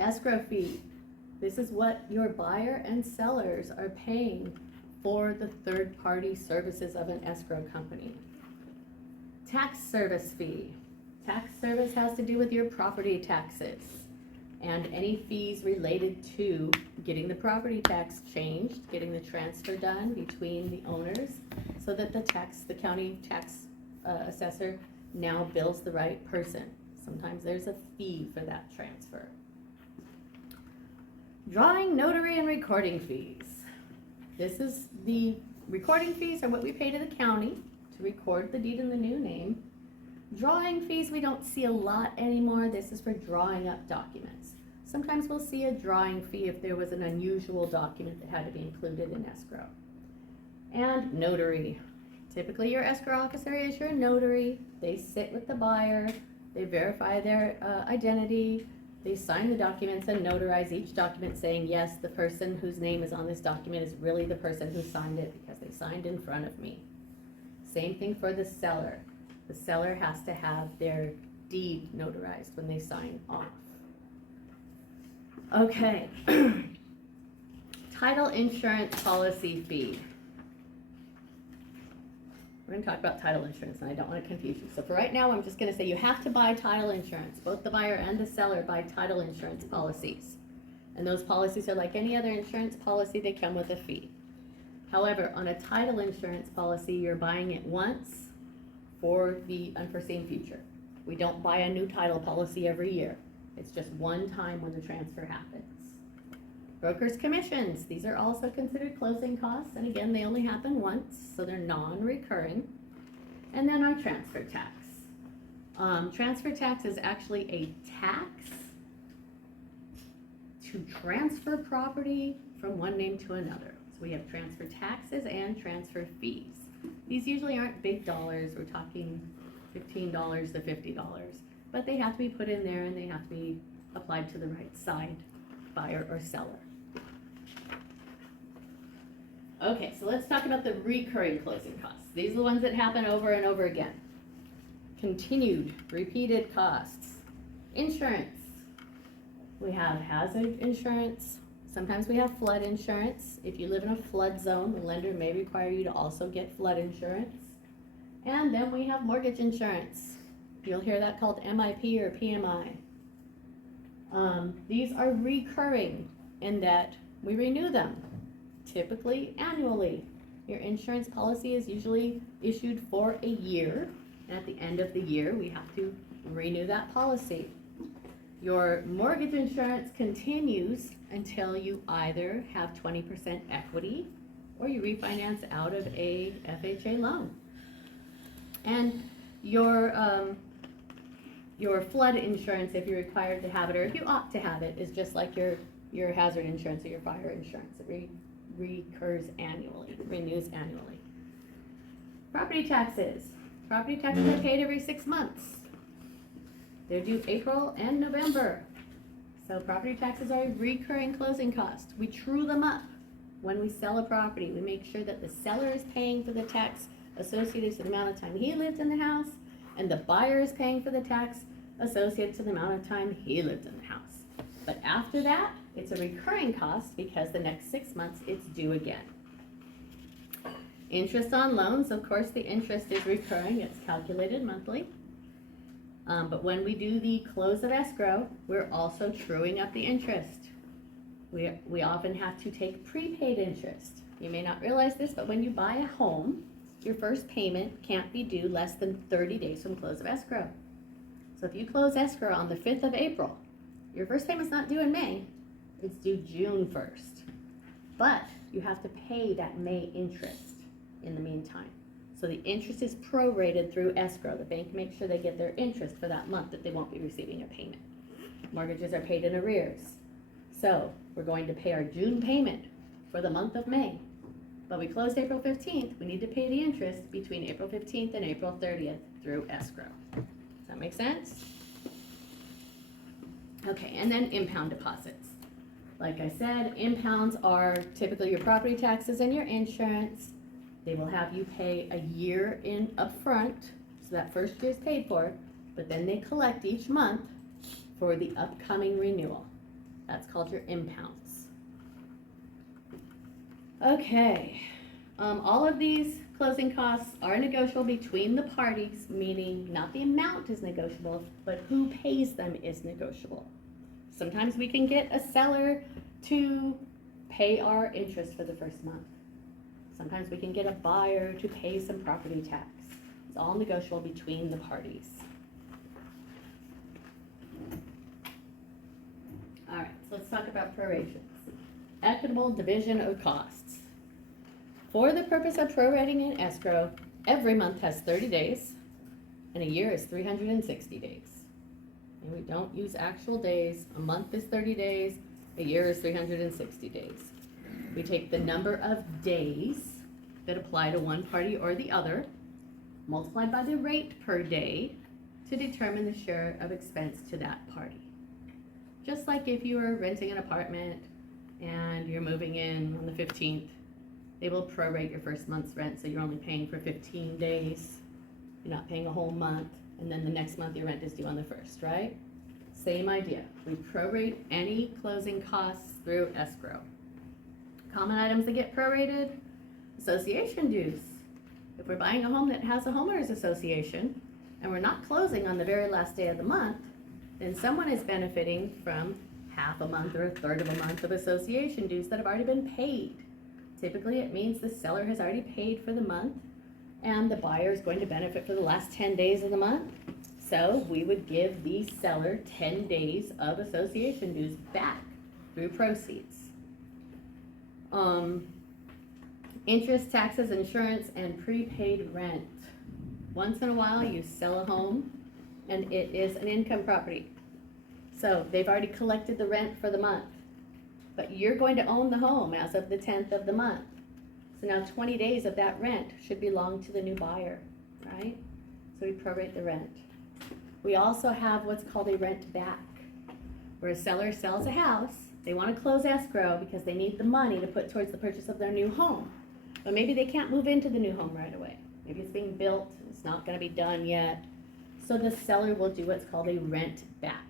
Escrow fee, this is what your buyer and sellers are paying for the third-party services of an escrow company. Tax service fee. Tax service has to do with your property taxes. and any fees related to getting the property tax changed, getting the transfer done between the owners, so that the county tax assessor now bills the right person. Sometimes there's a fee for that transfer. Drawing, notary, and recording fees. This is the recording fees are what we pay to the county to record the deed in the new name. Drawing fees we don't see a lot anymore. This is for drawing up documents. Sometimes we'll see a drawing fee if there was an unusual document that had to be included in escrow. And notary. Typically your escrow officer is your notary. They sit with the buyer, they verify their identity, they sign the documents and notarize each document saying, yes, the person whose name is on this document is really the person who signed it because they signed in front of me. Same thing for the seller. The seller has to have their deed notarized when they sign off. Okay. Title insurance policy fee. We're gonna talk about title insurance and I don't wanna confuse you. So for right now, I'm just gonna say you have to buy title insurance. Both the buyer and the seller buy title insurance policies. And those policies are like any other insurance policy, they come with a fee. However, on a title insurance policy, you're buying it once for the unforeseen future. We don't buy a new title policy every year. It's just one time when the transfer happens. Broker's commissions, these are also considered closing costs, and again, they only happen once, so they're non-recurring. And then our transfer tax. Transfer tax is actually a tax to transfer property from one name to another. So we have transfer taxes and transfer fees. These usually aren't big dollars, we're talking $15 to $50, but they have to be put in there and they have to be applied to the right side, buyer or seller. Okay, so let's talk about the recurring closing costs. These are the ones that happen over and over again. Continued, repeated costs. Insurance. We have hazard insurance. Sometimes we have flood insurance. If you live in a flood zone, the lender may require you to also get flood insurance. And then we have mortgage insurance. You'll hear that called MIP or PMI. These are recurring in that we renew them, typically annually. Your insurance policy is usually issued for a year, and at the end of the year, we have to renew that policy. Your mortgage insurance continues until you either have 20% equity or you refinance out of a FHA loan. And your flood insurance, if you're required to have it or if you opt to have it, is just like your hazard insurance or your fire insurance. It recurs annually, renews annually. Property taxes. Property taxes are paid every 6 months. They're due April and November. So property taxes are a recurring closing cost. We true them up when we sell a property. We make sure that the seller is paying for the tax associated to the amount of time he lived in the house, and the buyer is paying for the tax associated to the amount of time he lived in the house. But after that, it's a recurring cost because the next 6 months it's due again. Interest on loans, of course, the interest is recurring. It's calculated monthly. But when we do the close of escrow, we're also truing up the interest. We often have to take prepaid interest. You may not realize this, but when you buy a home, your first payment can't be due less than 30 days from close of escrow. So if you close escrow on the 5th of April, your first payment's not due in May, it's due June 1st. But you have to pay that May interest in the meantime. So the interest is prorated through escrow. The bank makes sure they get their interest for that month that they won't be receiving a payment. Mortgages are paid in arrears. So we're going to pay our June payment for the month of May. But we closed April 15th, we need to pay the interest between April 15th and April 30th through escrow. Does that make sense? Okay, and then impound deposits. Like I said, impounds are typically your property taxes and your insurance. They will have you pay a year in upfront, so that first year is paid for, but then they collect each month for the upcoming renewal. That's called your impounds. Okay, all of these closing costs are negotiable between the parties, meaning not the amount is negotiable, but who pays them is negotiable. Sometimes we can get a seller to pay our interest for the first month. Sometimes we can get a buyer to pay some property tax. It's all negotiable between the parties. All right, so let's talk about prorations. Equitable division of costs. For the purpose of prorating in escrow, every month has 30 days, and a year is 360 days. And we don't use actual days. A month is 30 days, a year is 360 days. We take the number of days that apply to one party or the other, multiplied by the rate per day to determine the share of expense to that party. Just like if you were renting an apartment and you're moving in on the 15th, they will prorate your first month's rent, so you're only paying for 15 days. You're not paying a whole month, and then the next month your rent is due on the 1st, right? Same idea. We prorate any closing costs through escrow. Common items that get prorated: association dues. If we're buying a home that has a homeowners association and we're not closing on the very last day of the month, then someone is benefiting from half a month or a third of a month of association dues that have already been paid. Typically, it means the seller has already paid for the month and the buyer is going to benefit for the last 10 days of the month. So we would give the seller 10 days of association dues back through proceeds. Interest, taxes, insurance, and prepaid rent. Once in a while, you sell a home and it is an income property. So they've already collected the rent for the month, but you're going to own the home as of the 10th of the month. So now 20 days of that rent should belong to the new buyer, right? So we prorate the rent. We also have what's called a rent back, where a seller sells a house. They want to close escrow because they need the money to put towards the purchase of their new home. But maybe they can't move into the new home right away. Maybe it's being built, it's not going to be done yet. So the seller will do what's called a rent back.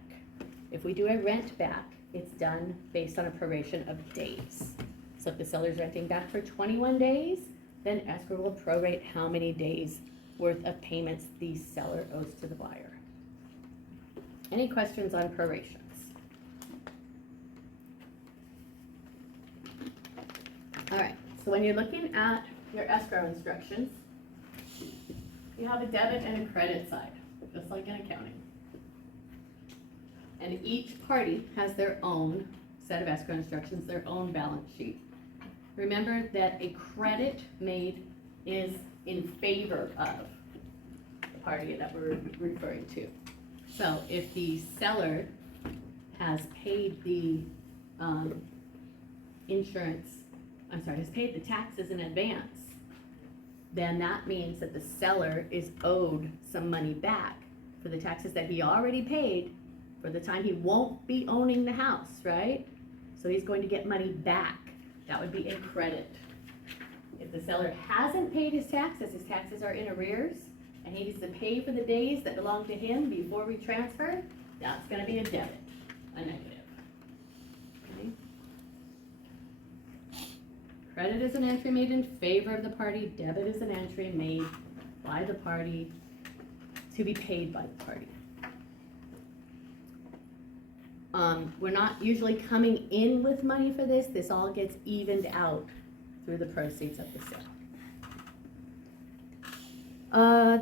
If we do a rent back, it's done based on a proration of days. So if the seller's renting back for 21 days, then escrow will prorate how many days worth of payments the seller owes to the buyer. Any questions on prorations? All right, so when you're looking at your escrow instructions, you have a debit and a credit side, just like in accounting. And each party has their own set of escrow instructions, their own balance sheet. Remember that a credit made is in favor of the party that we're referring to. So if the seller has paid the has paid the taxes in advance, then that means that the seller is owed some money back for the taxes that he already paid for the time he won't be owning the house, right? So he's going to get money back. That would be a credit. If the seller hasn't paid his taxes are in arrears, and he needs to pay for the days that belong to him before we transfer, that's gonna be a debit, a negative. Okay? Credit is an entry made in favor of the party. Debit is an entry made by the party to be paid by the party. We're not usually coming in with money for this. This all gets evened out through the proceeds of the sale.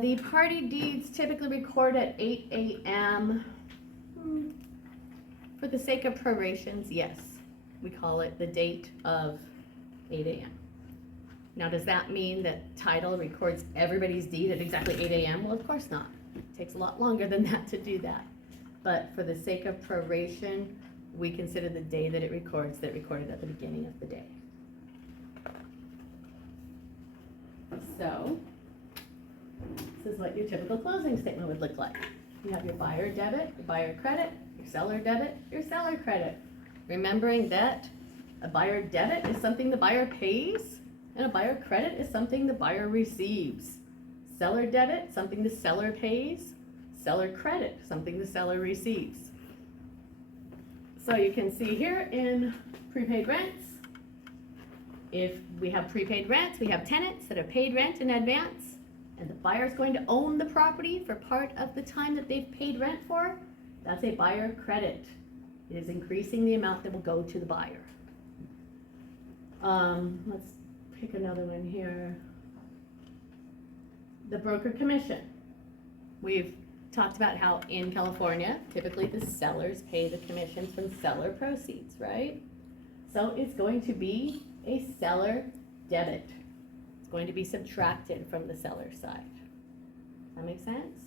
The party deeds typically record at 8 a.m. For the sake of prorations, yes. We call it the date of 8 a.m. Now, does that mean that title records everybody's deed at exactly 8 a.m.? Well, of course not. It takes a lot longer than that to do that. But for the sake of proration, we consider the day that it records that recorded at the beginning of the day. So, this is what your typical closing statement would look like. You have your buyer debit, your buyer credit, your seller debit, your seller credit. Remembering that a buyer debit is something the buyer pays, and a buyer credit is something the buyer receives. Seller debit, something the seller pays. Seller credit, something the seller receives. So you can see here in prepaid rents, if we have prepaid rents, we have tenants that have paid rent in advance, and the buyer is going to own the property for part of the time that they've paid rent for. That's a buyer credit. It is increasing the amount that will go to the buyer. Let's pick another one here. The broker commission. We've talked about how in California, typically the sellers pay the commissions from seller proceeds, right? So it's going to be a seller debit. It's going to be subtracted from the seller side. Does that make sense?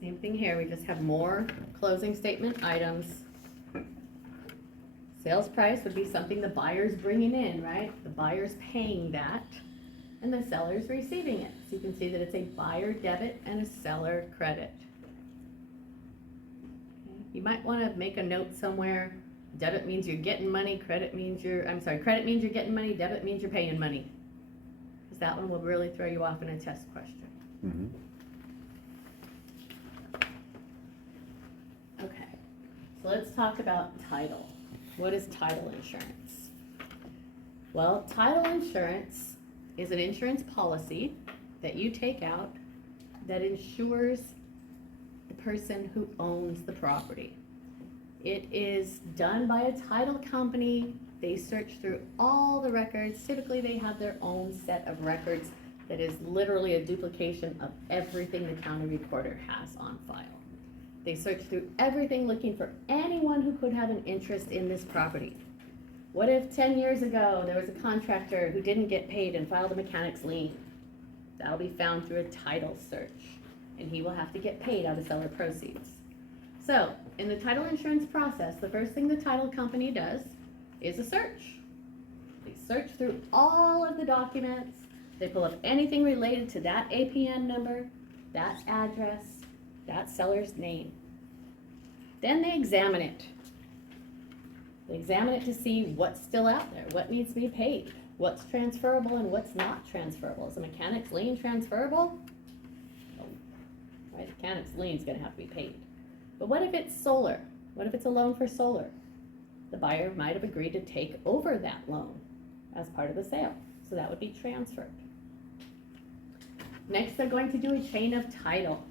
Same thing here, we just have more closing statement items. Sales price would be something the buyer's bringing in, right? The buyer's paying that, and the seller's receiving it. So you can see that it's a buyer debit and a seller credit. Okay. You might want to make a note somewhere. Debit means you're getting money, credit means credit means you're getting money, debit means you're paying money. Because that one will really throw you off in a test question. Mm-hmm. Okay, so let's talk about title. What is title insurance? Well, title insurance is an insurance policy that you take out that insures the person who owns the property. It is done by a title company. They search through all the records. Typically, they have their own set of records that is literally a duplication of everything the county recorder has on file. They search through everything looking for anyone who could have an interest in this property. What if 10 years ago there was a contractor who didn't get paid and filed a mechanic's lien? That'll be found through a title search, and he will have to get paid out of seller proceeds. So, in the title insurance process, the first thing the title company does is a search. They search through all of the documents. They pull up anything related to that APN number, that address, that seller's name. Then they examine it. They examine it to see what's still out there, what needs to be paid, what's transferable and what's not transferable. Is a mechanic's lien transferable? No. Right, the mechanic's lien is gonna have to be paid. But what if it's solar? What if it's a loan for solar? The buyer might have agreed to take over that loan as part of the sale, so that would be transferred. Next, they're going to do a chain of title.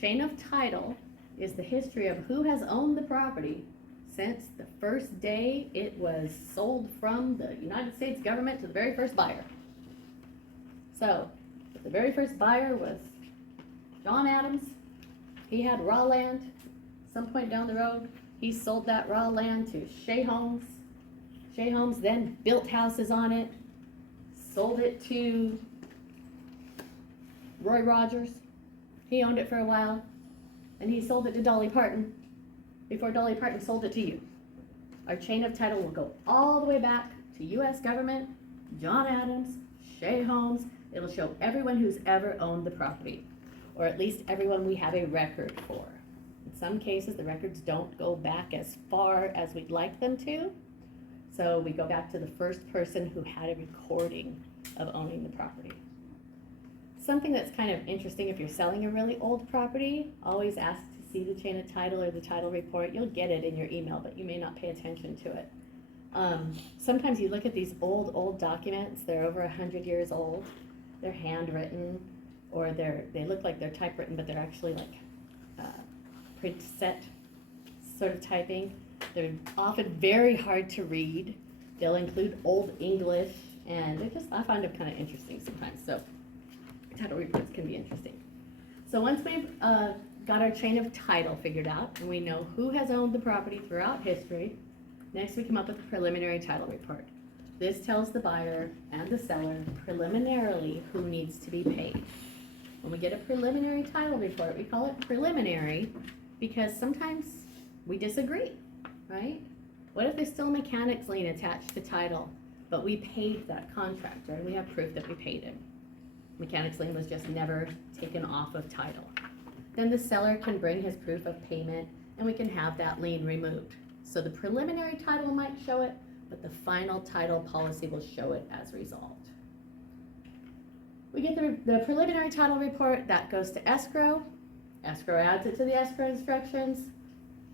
Chain of title is the history of who has owned the property since the first day it was sold from the United States government to the very first buyer. So, if the very first buyer was John Adams, he had raw land. Some point down the road, he sold that raw land to Shea Homes. Shea Homes then built houses on it, sold it to Roy Rogers. He owned it for a while, and he sold it to Dolly Parton before Dolly Parton sold it to you. Our chain of title will go all the way back to U.S. government, John Adams, Shea Homes. It'll show everyone who's ever owned the property, or at least everyone we have a record for. In some cases, the records don't go back as far as we'd like them to, so we go back to the first person who had a recording of owning the property. Something that's kind of interesting if you're selling a really old property, always ask to see the chain of title or the title report. You'll get it in your email, but you may not pay attention to it. Sometimes you look at these old documents, they're over 100 years old, they're handwritten, or they look like they're typewritten, but they're actually like print set sort of typing. They're often very hard to read. They'll include Old English, and I find them kind of interesting sometimes. So title reports can be interesting. So once we've got our chain of title figured out, and we know who has owned the property throughout history, next we come up with a preliminary title report. This tells the buyer and the seller preliminarily who needs to be paid. When we get a preliminary title report, we call it preliminary because sometimes we disagree, right? What if there's still a mechanic's lien attached to title, but we paid that contractor and we have proof that we paid him? Mechanic's lien was just never taken off of title. Then the seller can bring his proof of payment and we can have that lien removed. So the preliminary title might show it, but the final title policy will show it as resolved. We get the preliminary title report, that goes to escrow. Escrow adds it to the escrow instructions.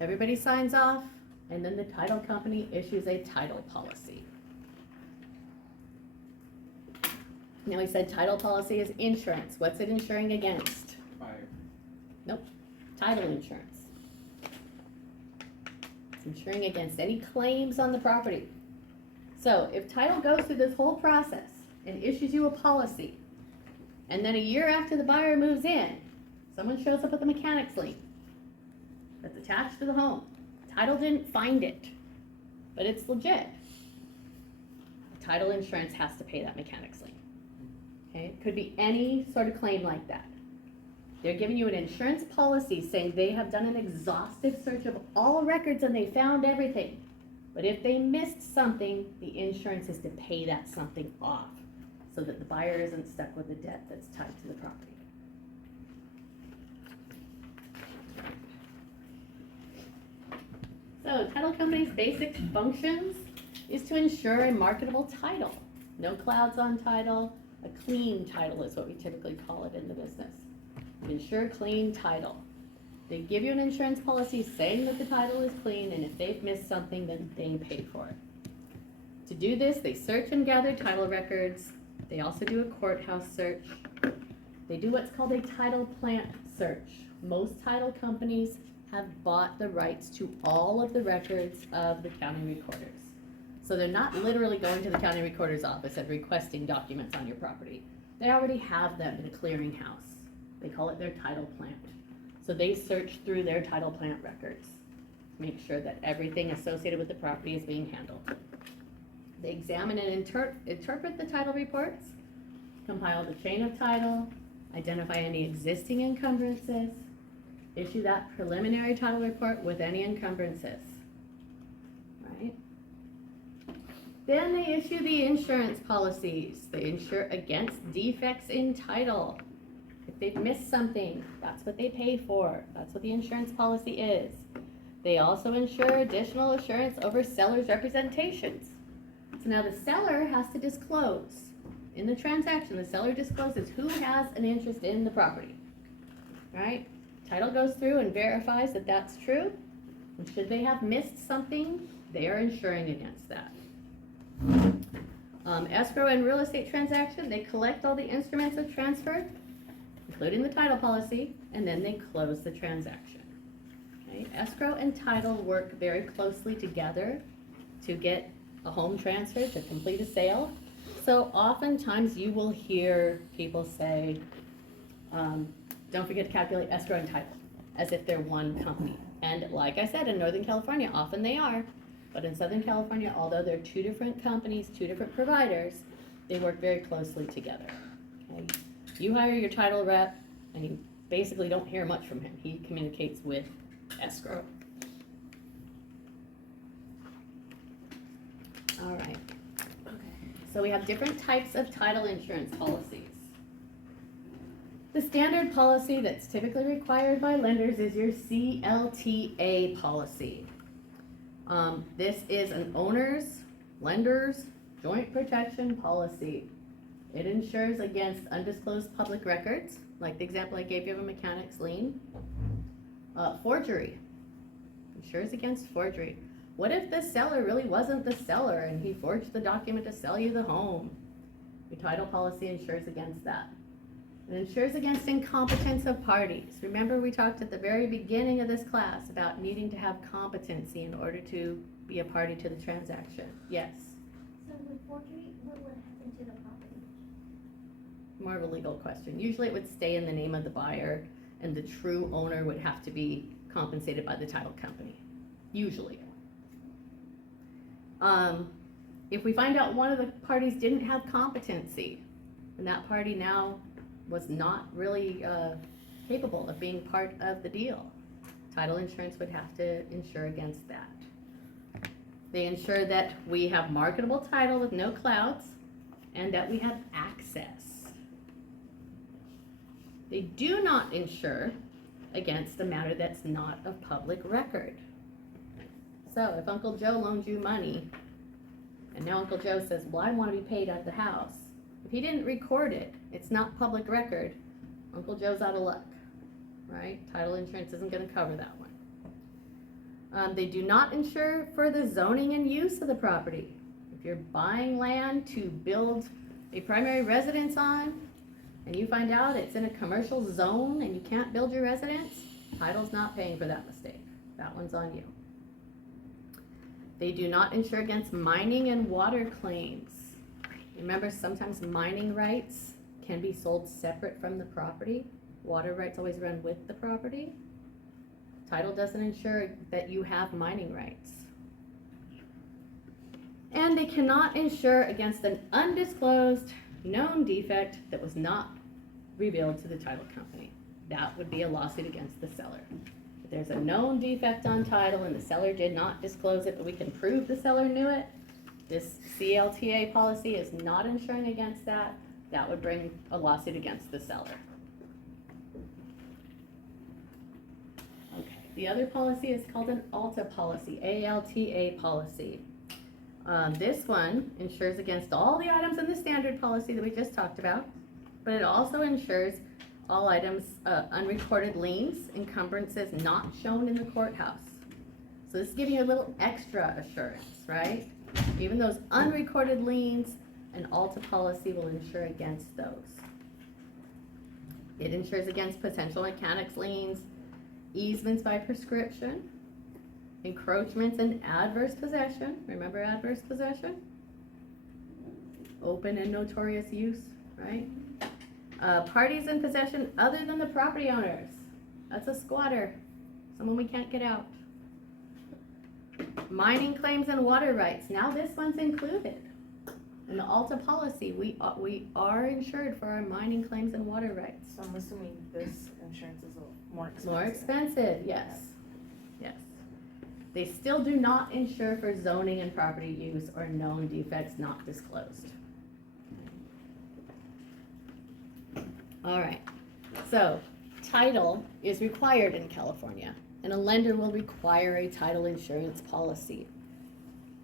Everybody signs off, and then the title company issues a title policy. Now we said title policy is insurance. What's it insuring against? Fire. Title insurance. It's insuring against any claims on the property. So if title goes through this whole process and issues you a policy, and then a year after the buyer moves in, someone shows up with a mechanic's lien that's attached to the home. Title didn't find it, but it's legit. Title insurance has to pay that mechanic's lien. Okay, it could be any sort of claim like that. They're giving you an insurance policy saying they have done an exhaustive search of all records and they found everything. But if they missed something, the insurance is to pay that something off so that the buyer isn't stuck with a debt that's tied to the property. So title company's basic functions is to ensure a marketable title. No clouds on title, a clean title is what we typically call it in the business. Ensure clean title. They give you an insurance policy saying that the title is clean, and if they've missed something, then they pay for it. To do this, they search and gather title records. They also do a courthouse search. They do what's called a title plant search. Most title companies have bought the rights to all of the records of the county recorders. So they're not literally going to the county recorder's office and requesting documents on your property. They already have them in a clearinghouse. They call it their title plant. So they search through their title plant records, make sure that everything associated with the property is being handled. They examine and interpret the title reports, compile the chain of title, identify any existing encumbrances, issue that preliminary title report with any encumbrances, right? Then they issue the insurance policies. They insure against defects in title. If they've missed something, that's what they pay for. That's what the insurance policy is. They also insure additional assurance over seller's representations. So now the seller has to disclose. In the transaction, the seller discloses who has an interest in the property, right? Title goes through and verifies that that's true. And should they have missed something, they are insuring against that. Escrow and real estate transaction, they collect all the instruments of transfer, including the title policy, and then they close the transaction. Okay? Escrow and title work very closely together to get a home transfer, to complete a sale. So oftentimes you will hear people say, don't forget to calculate escrow and title, as if they're one company. And like I said, in Northern California, often they are, but in Southern California, although they're two different companies, two different providers, they work very closely together. Okay? You hire your title rep, and you basically don't hear much from him. He communicates with escrow. All right. So we have different types of title insurance policies. The standard policy that's typically required by lenders is your CLTA policy. This is an owner's, lender's, joint protection policy. It insures against undisclosed public records, like the example I gave you of a mechanic's lien. Forgery. Insures against forgery. What if the seller really wasn't the seller and he forged the document to sell you the home? Your title policy insures against that. It insures against incompetence of parties. Remember, we talked at the very beginning of this class about needing to have competency in order to be a party to the transaction. Yes? So with forgery, what would happen to the property? More of a legal question. Usually it would stay in the name of the buyer and the true owner would have to be compensated by the title company. Usually. If we find out one of the parties didn't have competency, and that party now was not really capable of being part of the deal, title insurance would have to insure against that. They ensure that we have marketable title with no clouds, and that we have access. They do not insure against a matter that's not of public record. So if Uncle Joe loaned you money, and now Uncle Joe says, well, I want to be paid out of the house. If he didn't record it, it's not public record, Uncle Joe's out of luck, right? Title insurance isn't going to cover that one. They do not insure for the zoning and use of the property. If you're buying land to build a primary residence on, and you find out it's in a commercial zone and you can't build your residence, title's not paying for that mistake. That one's on you. They do not insure against mining and water claims. Remember, sometimes mining rights can be sold separate from the property. Water rights always run with the property. Title doesn't insure that you have mining rights. And they cannot insure against an undisclosed known defect that was not revealed to the title company. That would be a lawsuit against the seller. If there's a known defect on title and the seller did not disclose it, but we can prove the seller knew it, this CLTA policy is not insuring against that. That would bring a lawsuit against the seller. Okay, the other policy is called an ALTA policy, ALTA policy. This one insures against all the items in the standard policy that we just talked about, but it also insures all items, unrecorded liens, encumbrances not shown in the courthouse. So this is giving you a little extra assurance, right? Even those unrecorded liens, an ALTA policy will insure against those. It insures against potential mechanics liens, easements by prescription, encroachments and adverse possession. Remember adverse possession? Open and notorious use, right? Parties in possession other than the property owners. That's a squatter, someone we can't get out. Mining claims and water rights. Now this one's included. In the ALTA policy, we are insured for our mining claims and water rights. So I'm assuming this insurance is more expensive. More expensive, yes, yes. They still do not insure for zoning and property use or known defects not disclosed. All right, so title is required in California, and a lender will require a title insurance policy.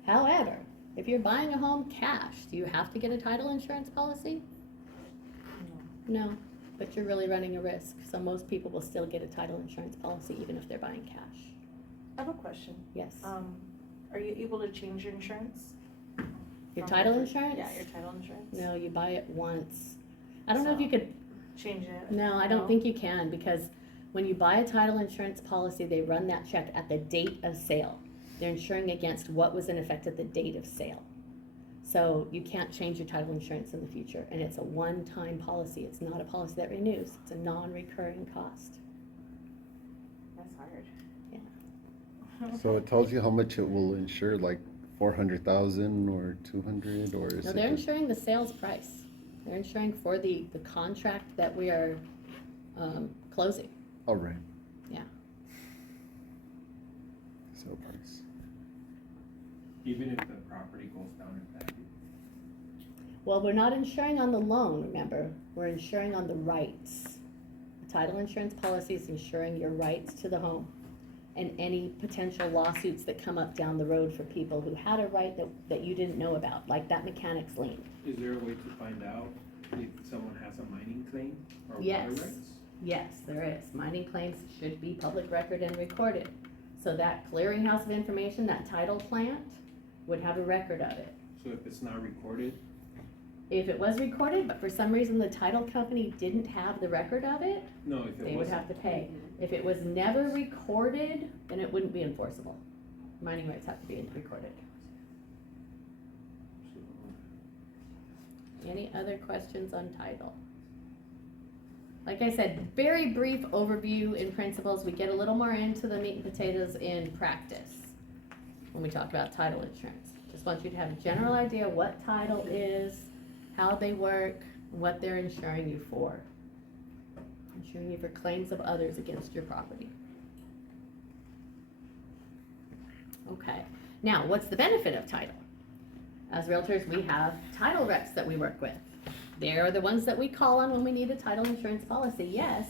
However, if you're buying a home cash, do you have to get a title insurance policy? No, but you're really running a risk. So most people will still get a title insurance policy even if they're buying cash. I have a question. Yes. Are you able to change your insurance? Your From title your- insurance? Yeah, your title insurance. No, you buy it once. I don't know if you could, Change it? no, I don't think you can, because when you buy a title insurance policy, they run that check at the date of sale. They're insuring against what was in effect at the date of sale. So you can't change your title insurance in the future, and it's a one-time policy. It's not a policy that renews. It's a non-recurring cost. That's hard. Yeah. So it tells you how much it will insure, like 400,000 or 200, or is No, it? they're insuring the sales price. They're insuring for the contract that we are closing. All right. Yeah. Sale price. Even if the property goes down in value? Well, we're not insuring on the loan, remember, we're insuring on the rights. The title insurance policy is insuring your rights to the home and any potential lawsuits that come up down the road for people who had a right that you didn't know about, like that mechanic's lien. Is there a way to find out if someone has a mining claim or Yes. water rights? Yes, there is. Mining claims should be public record and recorded. So that clearinghouse of information, that title plant, would have a record of it. So if it's not recorded, If it was recorded, but for some reason the title company didn't have the record of it, no, if it they would wasn't. have to pay. If it was never recorded, then it wouldn't be enforceable. Mining rights have to be recorded. Any other questions on title? Like I said, very brief overview in principles. We get a little more into the meat and potatoes in practice when we talk about title insurance. Just want you to have a general idea what title is, how they work, what they're insuring you for. Insuring you for claims of others against your property. Okay, now what's the benefit of title? As realtors, we have title reps that we work with. They're the ones that we call on when we need a title insurance policy, yes.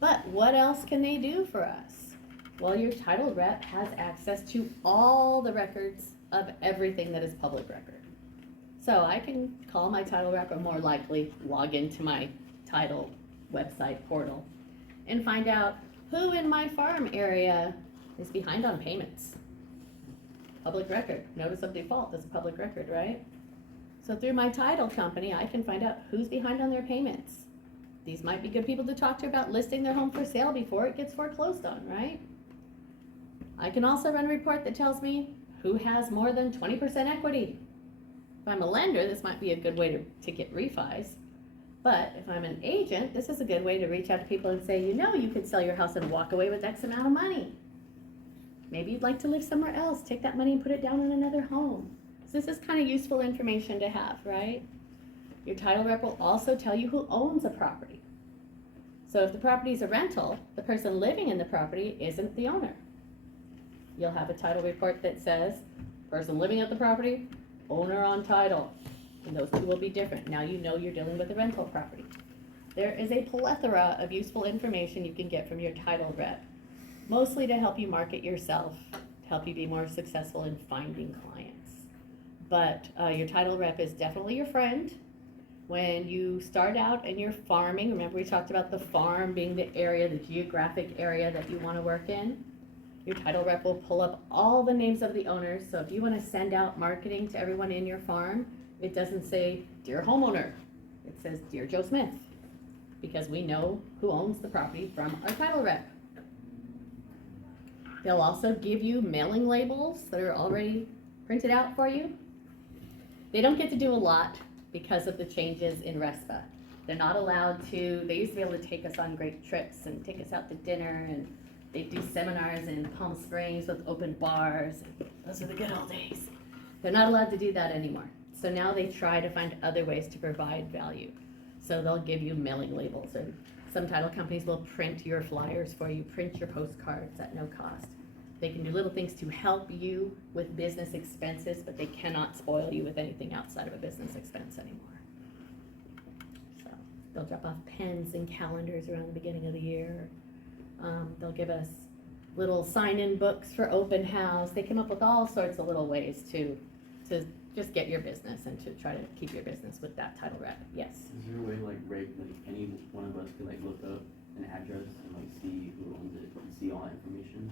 But what else can they do for us? Well, your title rep has access to all the records of everything that is public record. So I can call my title rep, or more likely log into my title website portal and find out who in my farm area is behind on payments. Public record, notice of default is a public record, right? So through my title company, I can find out who's behind on their payments. These might be good people to talk to about listing their home for sale before it gets foreclosed on, right? I can also run a report that tells me who has more than 20% equity. If I'm a lender, this might be a good way to get refis. But if I'm an agent, this is a good way to reach out to people and say, you know, you could sell your house and walk away with X amount of money. Maybe you'd like to live somewhere else, take that money and put it down on another home. So this is kind of useful information to have, right? Your title rep will also tell you who owns a property. So if the property is a rental, the person living in the property isn't the owner. You'll have a title report that says, person living at the property, owner on title. And those two will be different. Now you know you're dealing with a rental property. There is a plethora of useful information you can get from your title rep, mostly to help you market yourself, to help you be more successful in finding clients. But your title rep is definitely your friend. When you start out and you're farming, remember we talked about the farm being the area, the geographic area that you want to work in. Your title rep will pull up all the names of the owners. So if you want to send out marketing to everyone in your farm, it doesn't say, dear homeowner. It says, dear Joe Smith, because we know who owns the property from our title rep. They'll also give you mailing labels that are already printed out for you. They don't get to do a lot because of the changes in RESPA. They're not allowed to, they used to be able to take us on great trips and take us out to dinner, and they do seminars in Palm Springs with open bars. Those are the good old days. They're not allowed to do that anymore. So now they try to find other ways to provide value. So they'll give you mailing labels, and some title companies will print your flyers for you, print your postcards at no cost. They can do little things to help you with business expenses, but they cannot spoil you with anything outside of a business expense anymore. So they'll drop off pens and calendars around the beginning of the year. They'll give us little sign-in books for open house. They come up with all sorts of little ways to just get your business and to try to keep your business with that title rep. Yes. Is there a way like any one of us could like look up an address and like see who owns it and see all that information?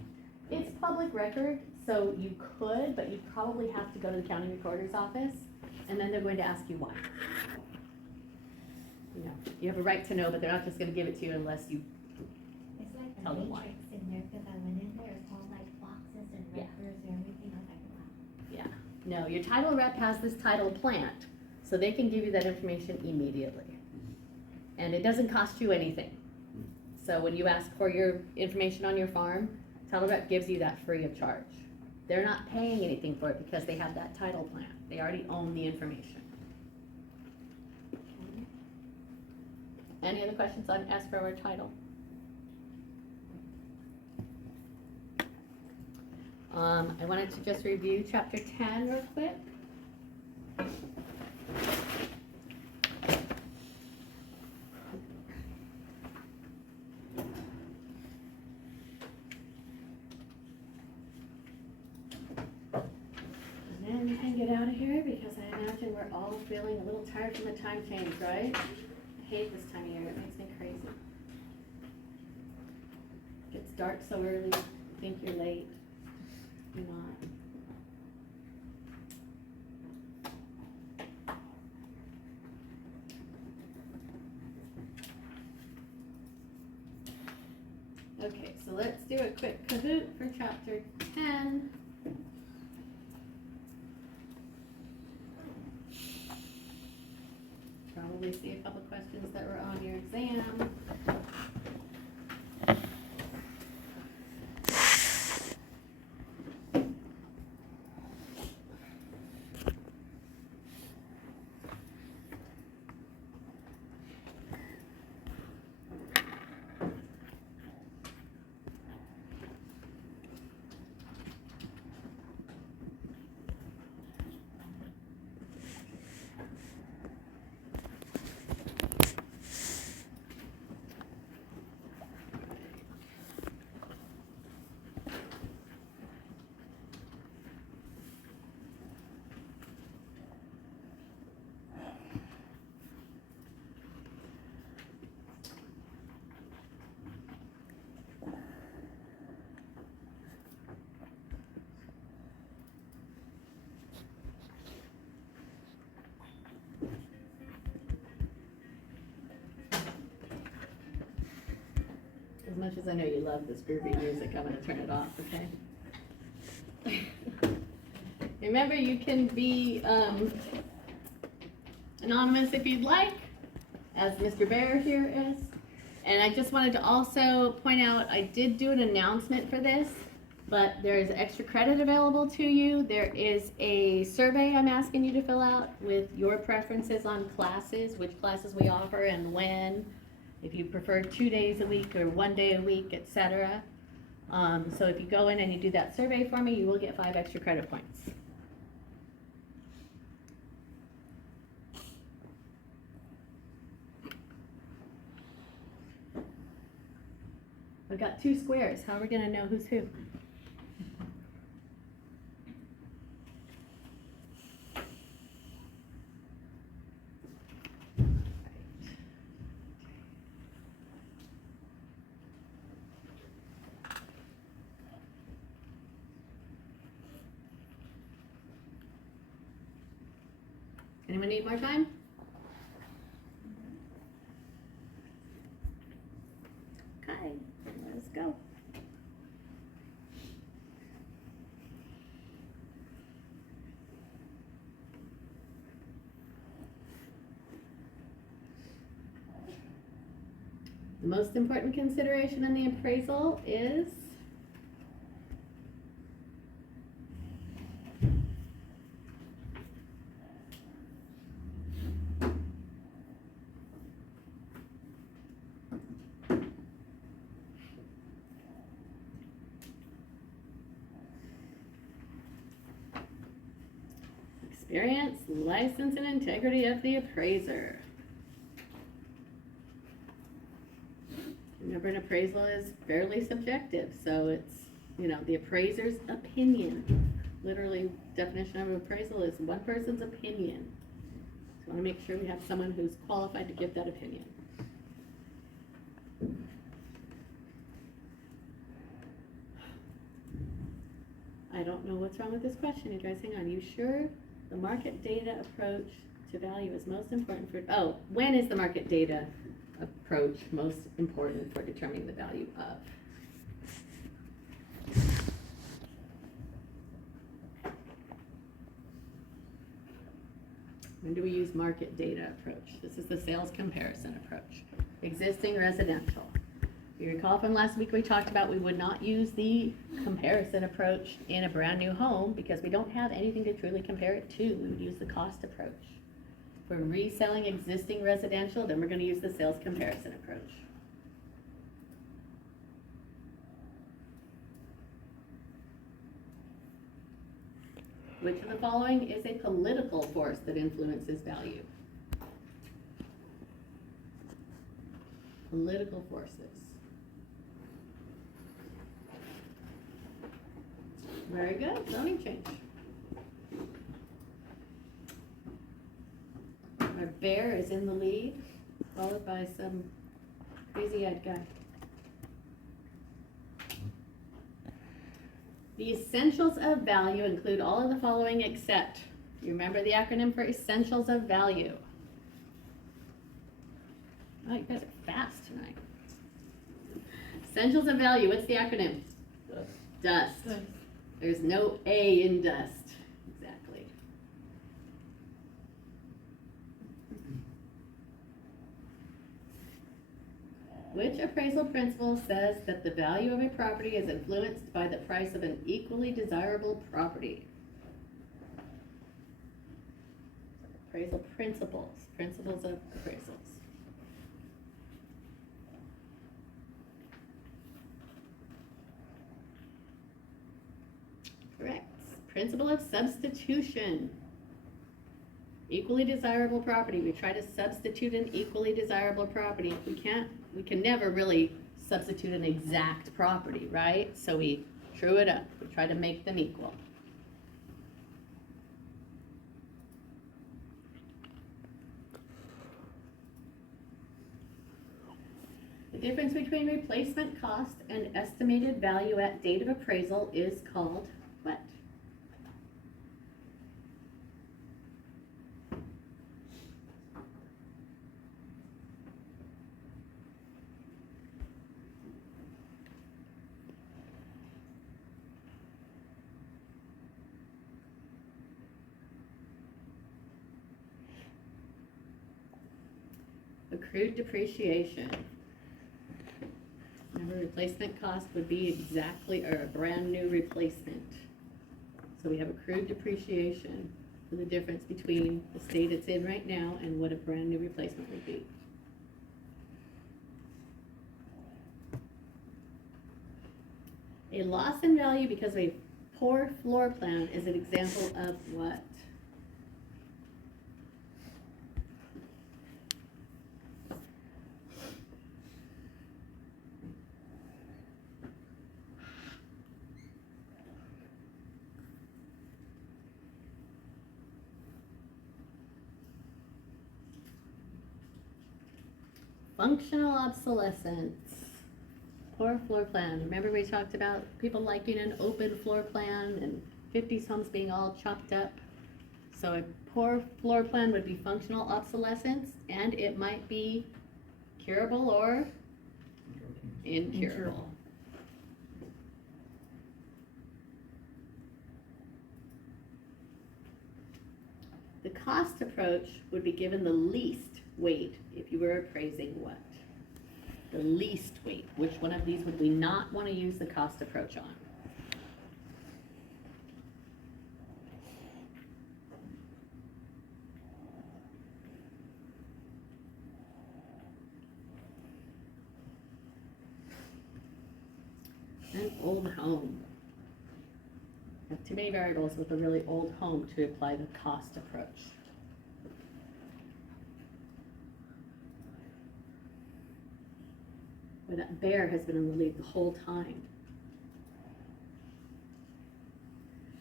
It's public record, so you could, but you'd probably have to go to the county recorder's office, and then they're going to ask you why. You know, you have a right to know, but they're not just gonna give it to you unless you, It's like Tell a them why. matrix in there, cause I went in there, it's all like boxes and Yeah. records and everything, I was like, wow. no, your title rep has this title plant, so they can give you that information immediately. And it doesn't cost you anything. So when you ask for your information on your farm, title rep gives you that free of charge. They're not paying anything for it because they have that title plant. They already own the information. Okay. Any other questions on escrow or title? I wanted to just review chapter 10 real quick. And then we can get out of here because I imagine we're all feeling a little tired from the time change, right? I hate this time of year, it makes me crazy. Gets dark so early, you think you're late, you're not. Okay, so let's do a quick Kahoot for chapter 10. Probably see a couple questions that were on your exam. As much as I know you love this groovy music, I'm gonna turn it off, okay? Remember, you can be, anonymous if you'd like, as Mr. Bear here is. And I just wanted to also point out, I did do an announcement for this, but there is extra credit available to you. There is a survey I'm asking you to fill out with your preferences on classes, which classes we offer and when, if you prefer 2 days a week or 1 day a week, etc. So if you go in and you do that survey for me, you will get 5 extra credit points. I've got 2 squares. How are we gonna know who's who? Anyone need more time? Okay, let's go. The most important consideration in the appraisal is experience, license, and integrity of the appraiser. Remember, an appraisal is fairly subjective, so it's, you know, the appraiser's opinion. Literally, definition of appraisal is one person's opinion. So I want to make sure we have someone who's qualified to give that opinion. I don't know what's wrong with this question, you guys, hang on. You sure the market data approach to value is most important for, oh, when is the market data approach most important for determining the value of? When do we use market data approach? This is the sales comparison approach. Existing residential. If you recall from last week, we talked about we would not use the comparison approach in a brand new home because we don't have anything to truly compare it to. We would use the cost approach. For reselling existing residential, then we're going to use the sales comparison approach. Which of the following is a political force that influences value? Political forces. Very good, zoning change. Our bear is in the lead, followed by some crazy-eyed guy. The essentials of value include all of the following except, you remember the acronym for essentials of value? Oh, you guys are fast tonight. Essentials of value, what's the acronym? Dust. Dust. There's no A in dust. Exactly. Which appraisal principle says that the value of a property is influenced by the price of an equally desirable property? Appraisal principles, principles of appraisals. Correct. Principle of substitution. Equally desirable property. We try to substitute an equally desirable property. We can never really substitute an exact property, right? So we true it up. We try to make them equal. The difference between replacement cost and estimated value at date of appraisal is called what? accrued depreciation. Remember, replacement cost would be exactly, or a brand new replacement. So we have accrued depreciation for the difference between the state it's in right now and what a brand new replacement would be. A loss in value because of a poor floor plan is an example of what? Functional obsolescence. Poor floor plan. Remember we talked about people liking an open floor plan and 50s homes being all chopped up? So a poor floor plan would be functional obsolescence, and it might be curable or incurable. The cost approach would be given the least weight if you were appraising what? The least weight. Which one of these would we not want to use the cost approach on? An old home. Have too many variables with a really old home to apply the cost approach. Where that bear has been in the lead the whole time.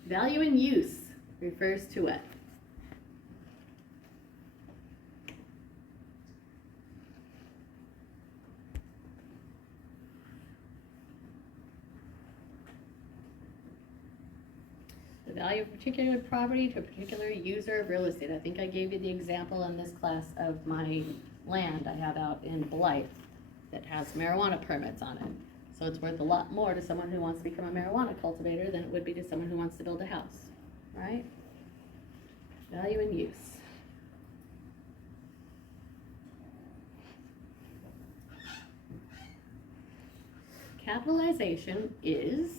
Value in use refers to what? The value of a particular property to a particular user of real estate. I think I gave you the example in this class of my land I have out in Blythe that has marijuana permits on it. So it's worth a lot more to someone who wants to become a marijuana cultivator than it would be to someone who wants to build a house, right? Value in use. Capitalization is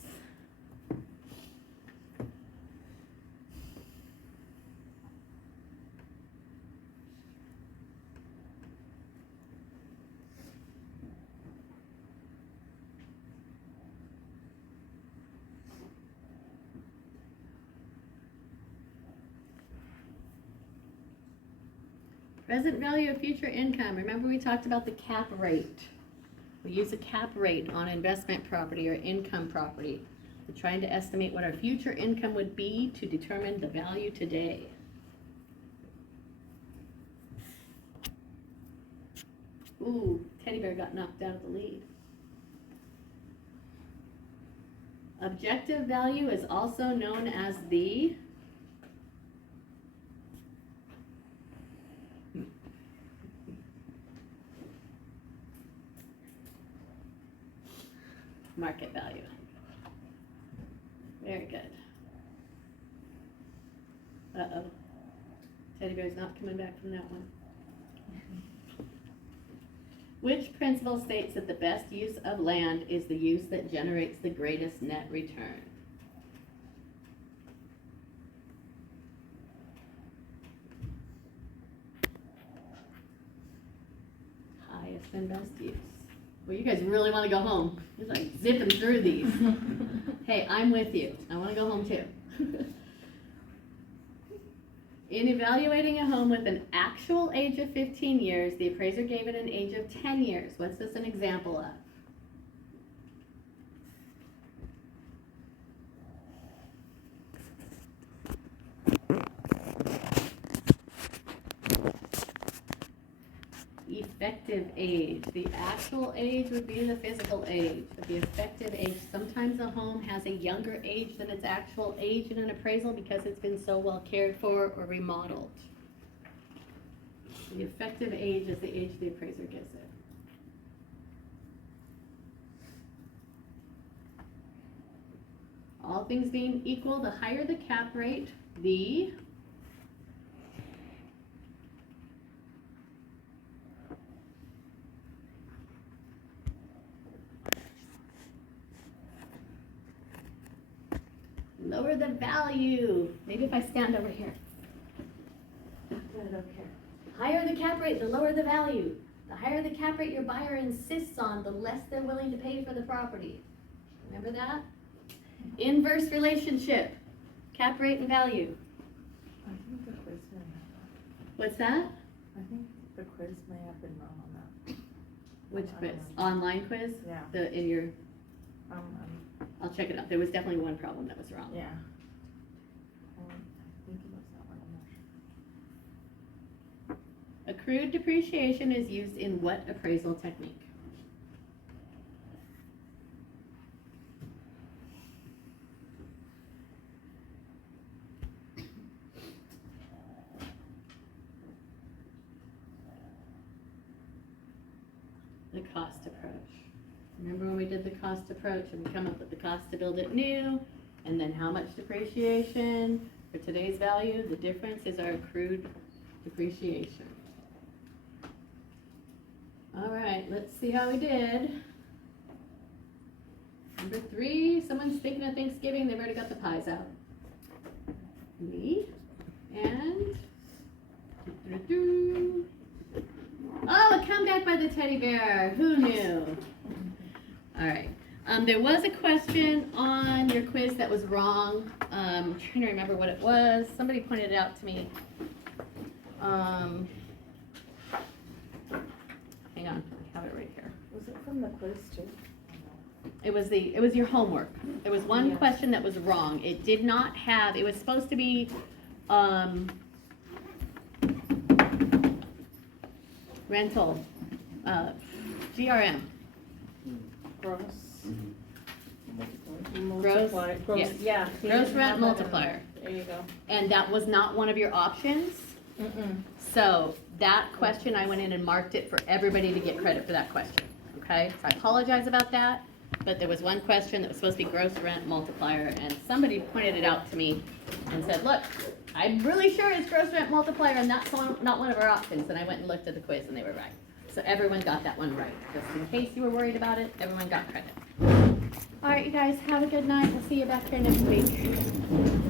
present value of future income. Remember we talked about the cap rate. We use a cap rate on investment property or income property. We're trying to estimate what our future income would be to determine the value today. Ooh, teddy bear got knocked out of the lead. Objective value is also known as the market value. Very good. Uh-oh. Teddy bear's not coming back from that one. Which principle states that the best use of land is the use that generates the greatest net return? Highest and best use. Well, you guys really want to go home. It's like zipping through these. Hey, I'm with you. I want to go home too. In evaluating a home with an actual age of 15 years, the appraiser gave it an age of 10 years. What's this an example of? Effective age. The actual age would be the physical age, but the effective age, sometimes a home has a younger age than its actual age in an appraisal because it's been so well cared for or remodeled. The effective age is the age the appraiser gives it. All things being equal, the higher the cap rate, the lower the value. Maybe if I stand over here. Put it over here. Higher the cap rate, the lower the value. The higher the cap rate your buyer insists on, the less they're willing to pay for the property. Remember that? Inverse relationship, cap rate and value. I think the quiz may have, What's that? I think the quiz may have been wrong on that. Which I quiz? don't know. Online quiz? Yeah. In your, Um, I'll check it out. There was definitely one problem that was wrong. yeah. I think it was that one, I'm not sure. Accrued depreciation is used in what appraisal technique? The cost approach. Remember when we did the cost approach and we come up with the cost to build it new, and then how much depreciation for today's value? The difference is our accrued depreciation. All right, let's see how we did. Number 3, someone's thinking of Thanksgiving, they've already got the pies out. Me, and, oh, a comeback by the teddy bear, who knew? All right, there was a question on your quiz that was wrong. I'm trying to remember what it was, somebody pointed it out to me. Hang on, I have it right here. Was it from the quiz too? It was your homework. There was one Yes. question that was wrong. It did not have, it was supposed to be, rental, GRM. Gross. Gross, Multiply, yes. gross, yeah. see, Gross you rent have that in multiplier. there. There you go. And that was not one of your options. So that question, I went in and marked it for everybody to get credit for that question, okay? So I apologize about that, but there was one question that was supposed to be gross rent multiplier, and somebody pointed it out to me and said, look, I'm really sure it's gross rent multiplier, and that's not one of our options, and I went and looked at the quiz, and they were right. So everyone got that one right, just in case you were worried about it, everyone got credit. All right, you guys, have a good night, we'll see you back here next week.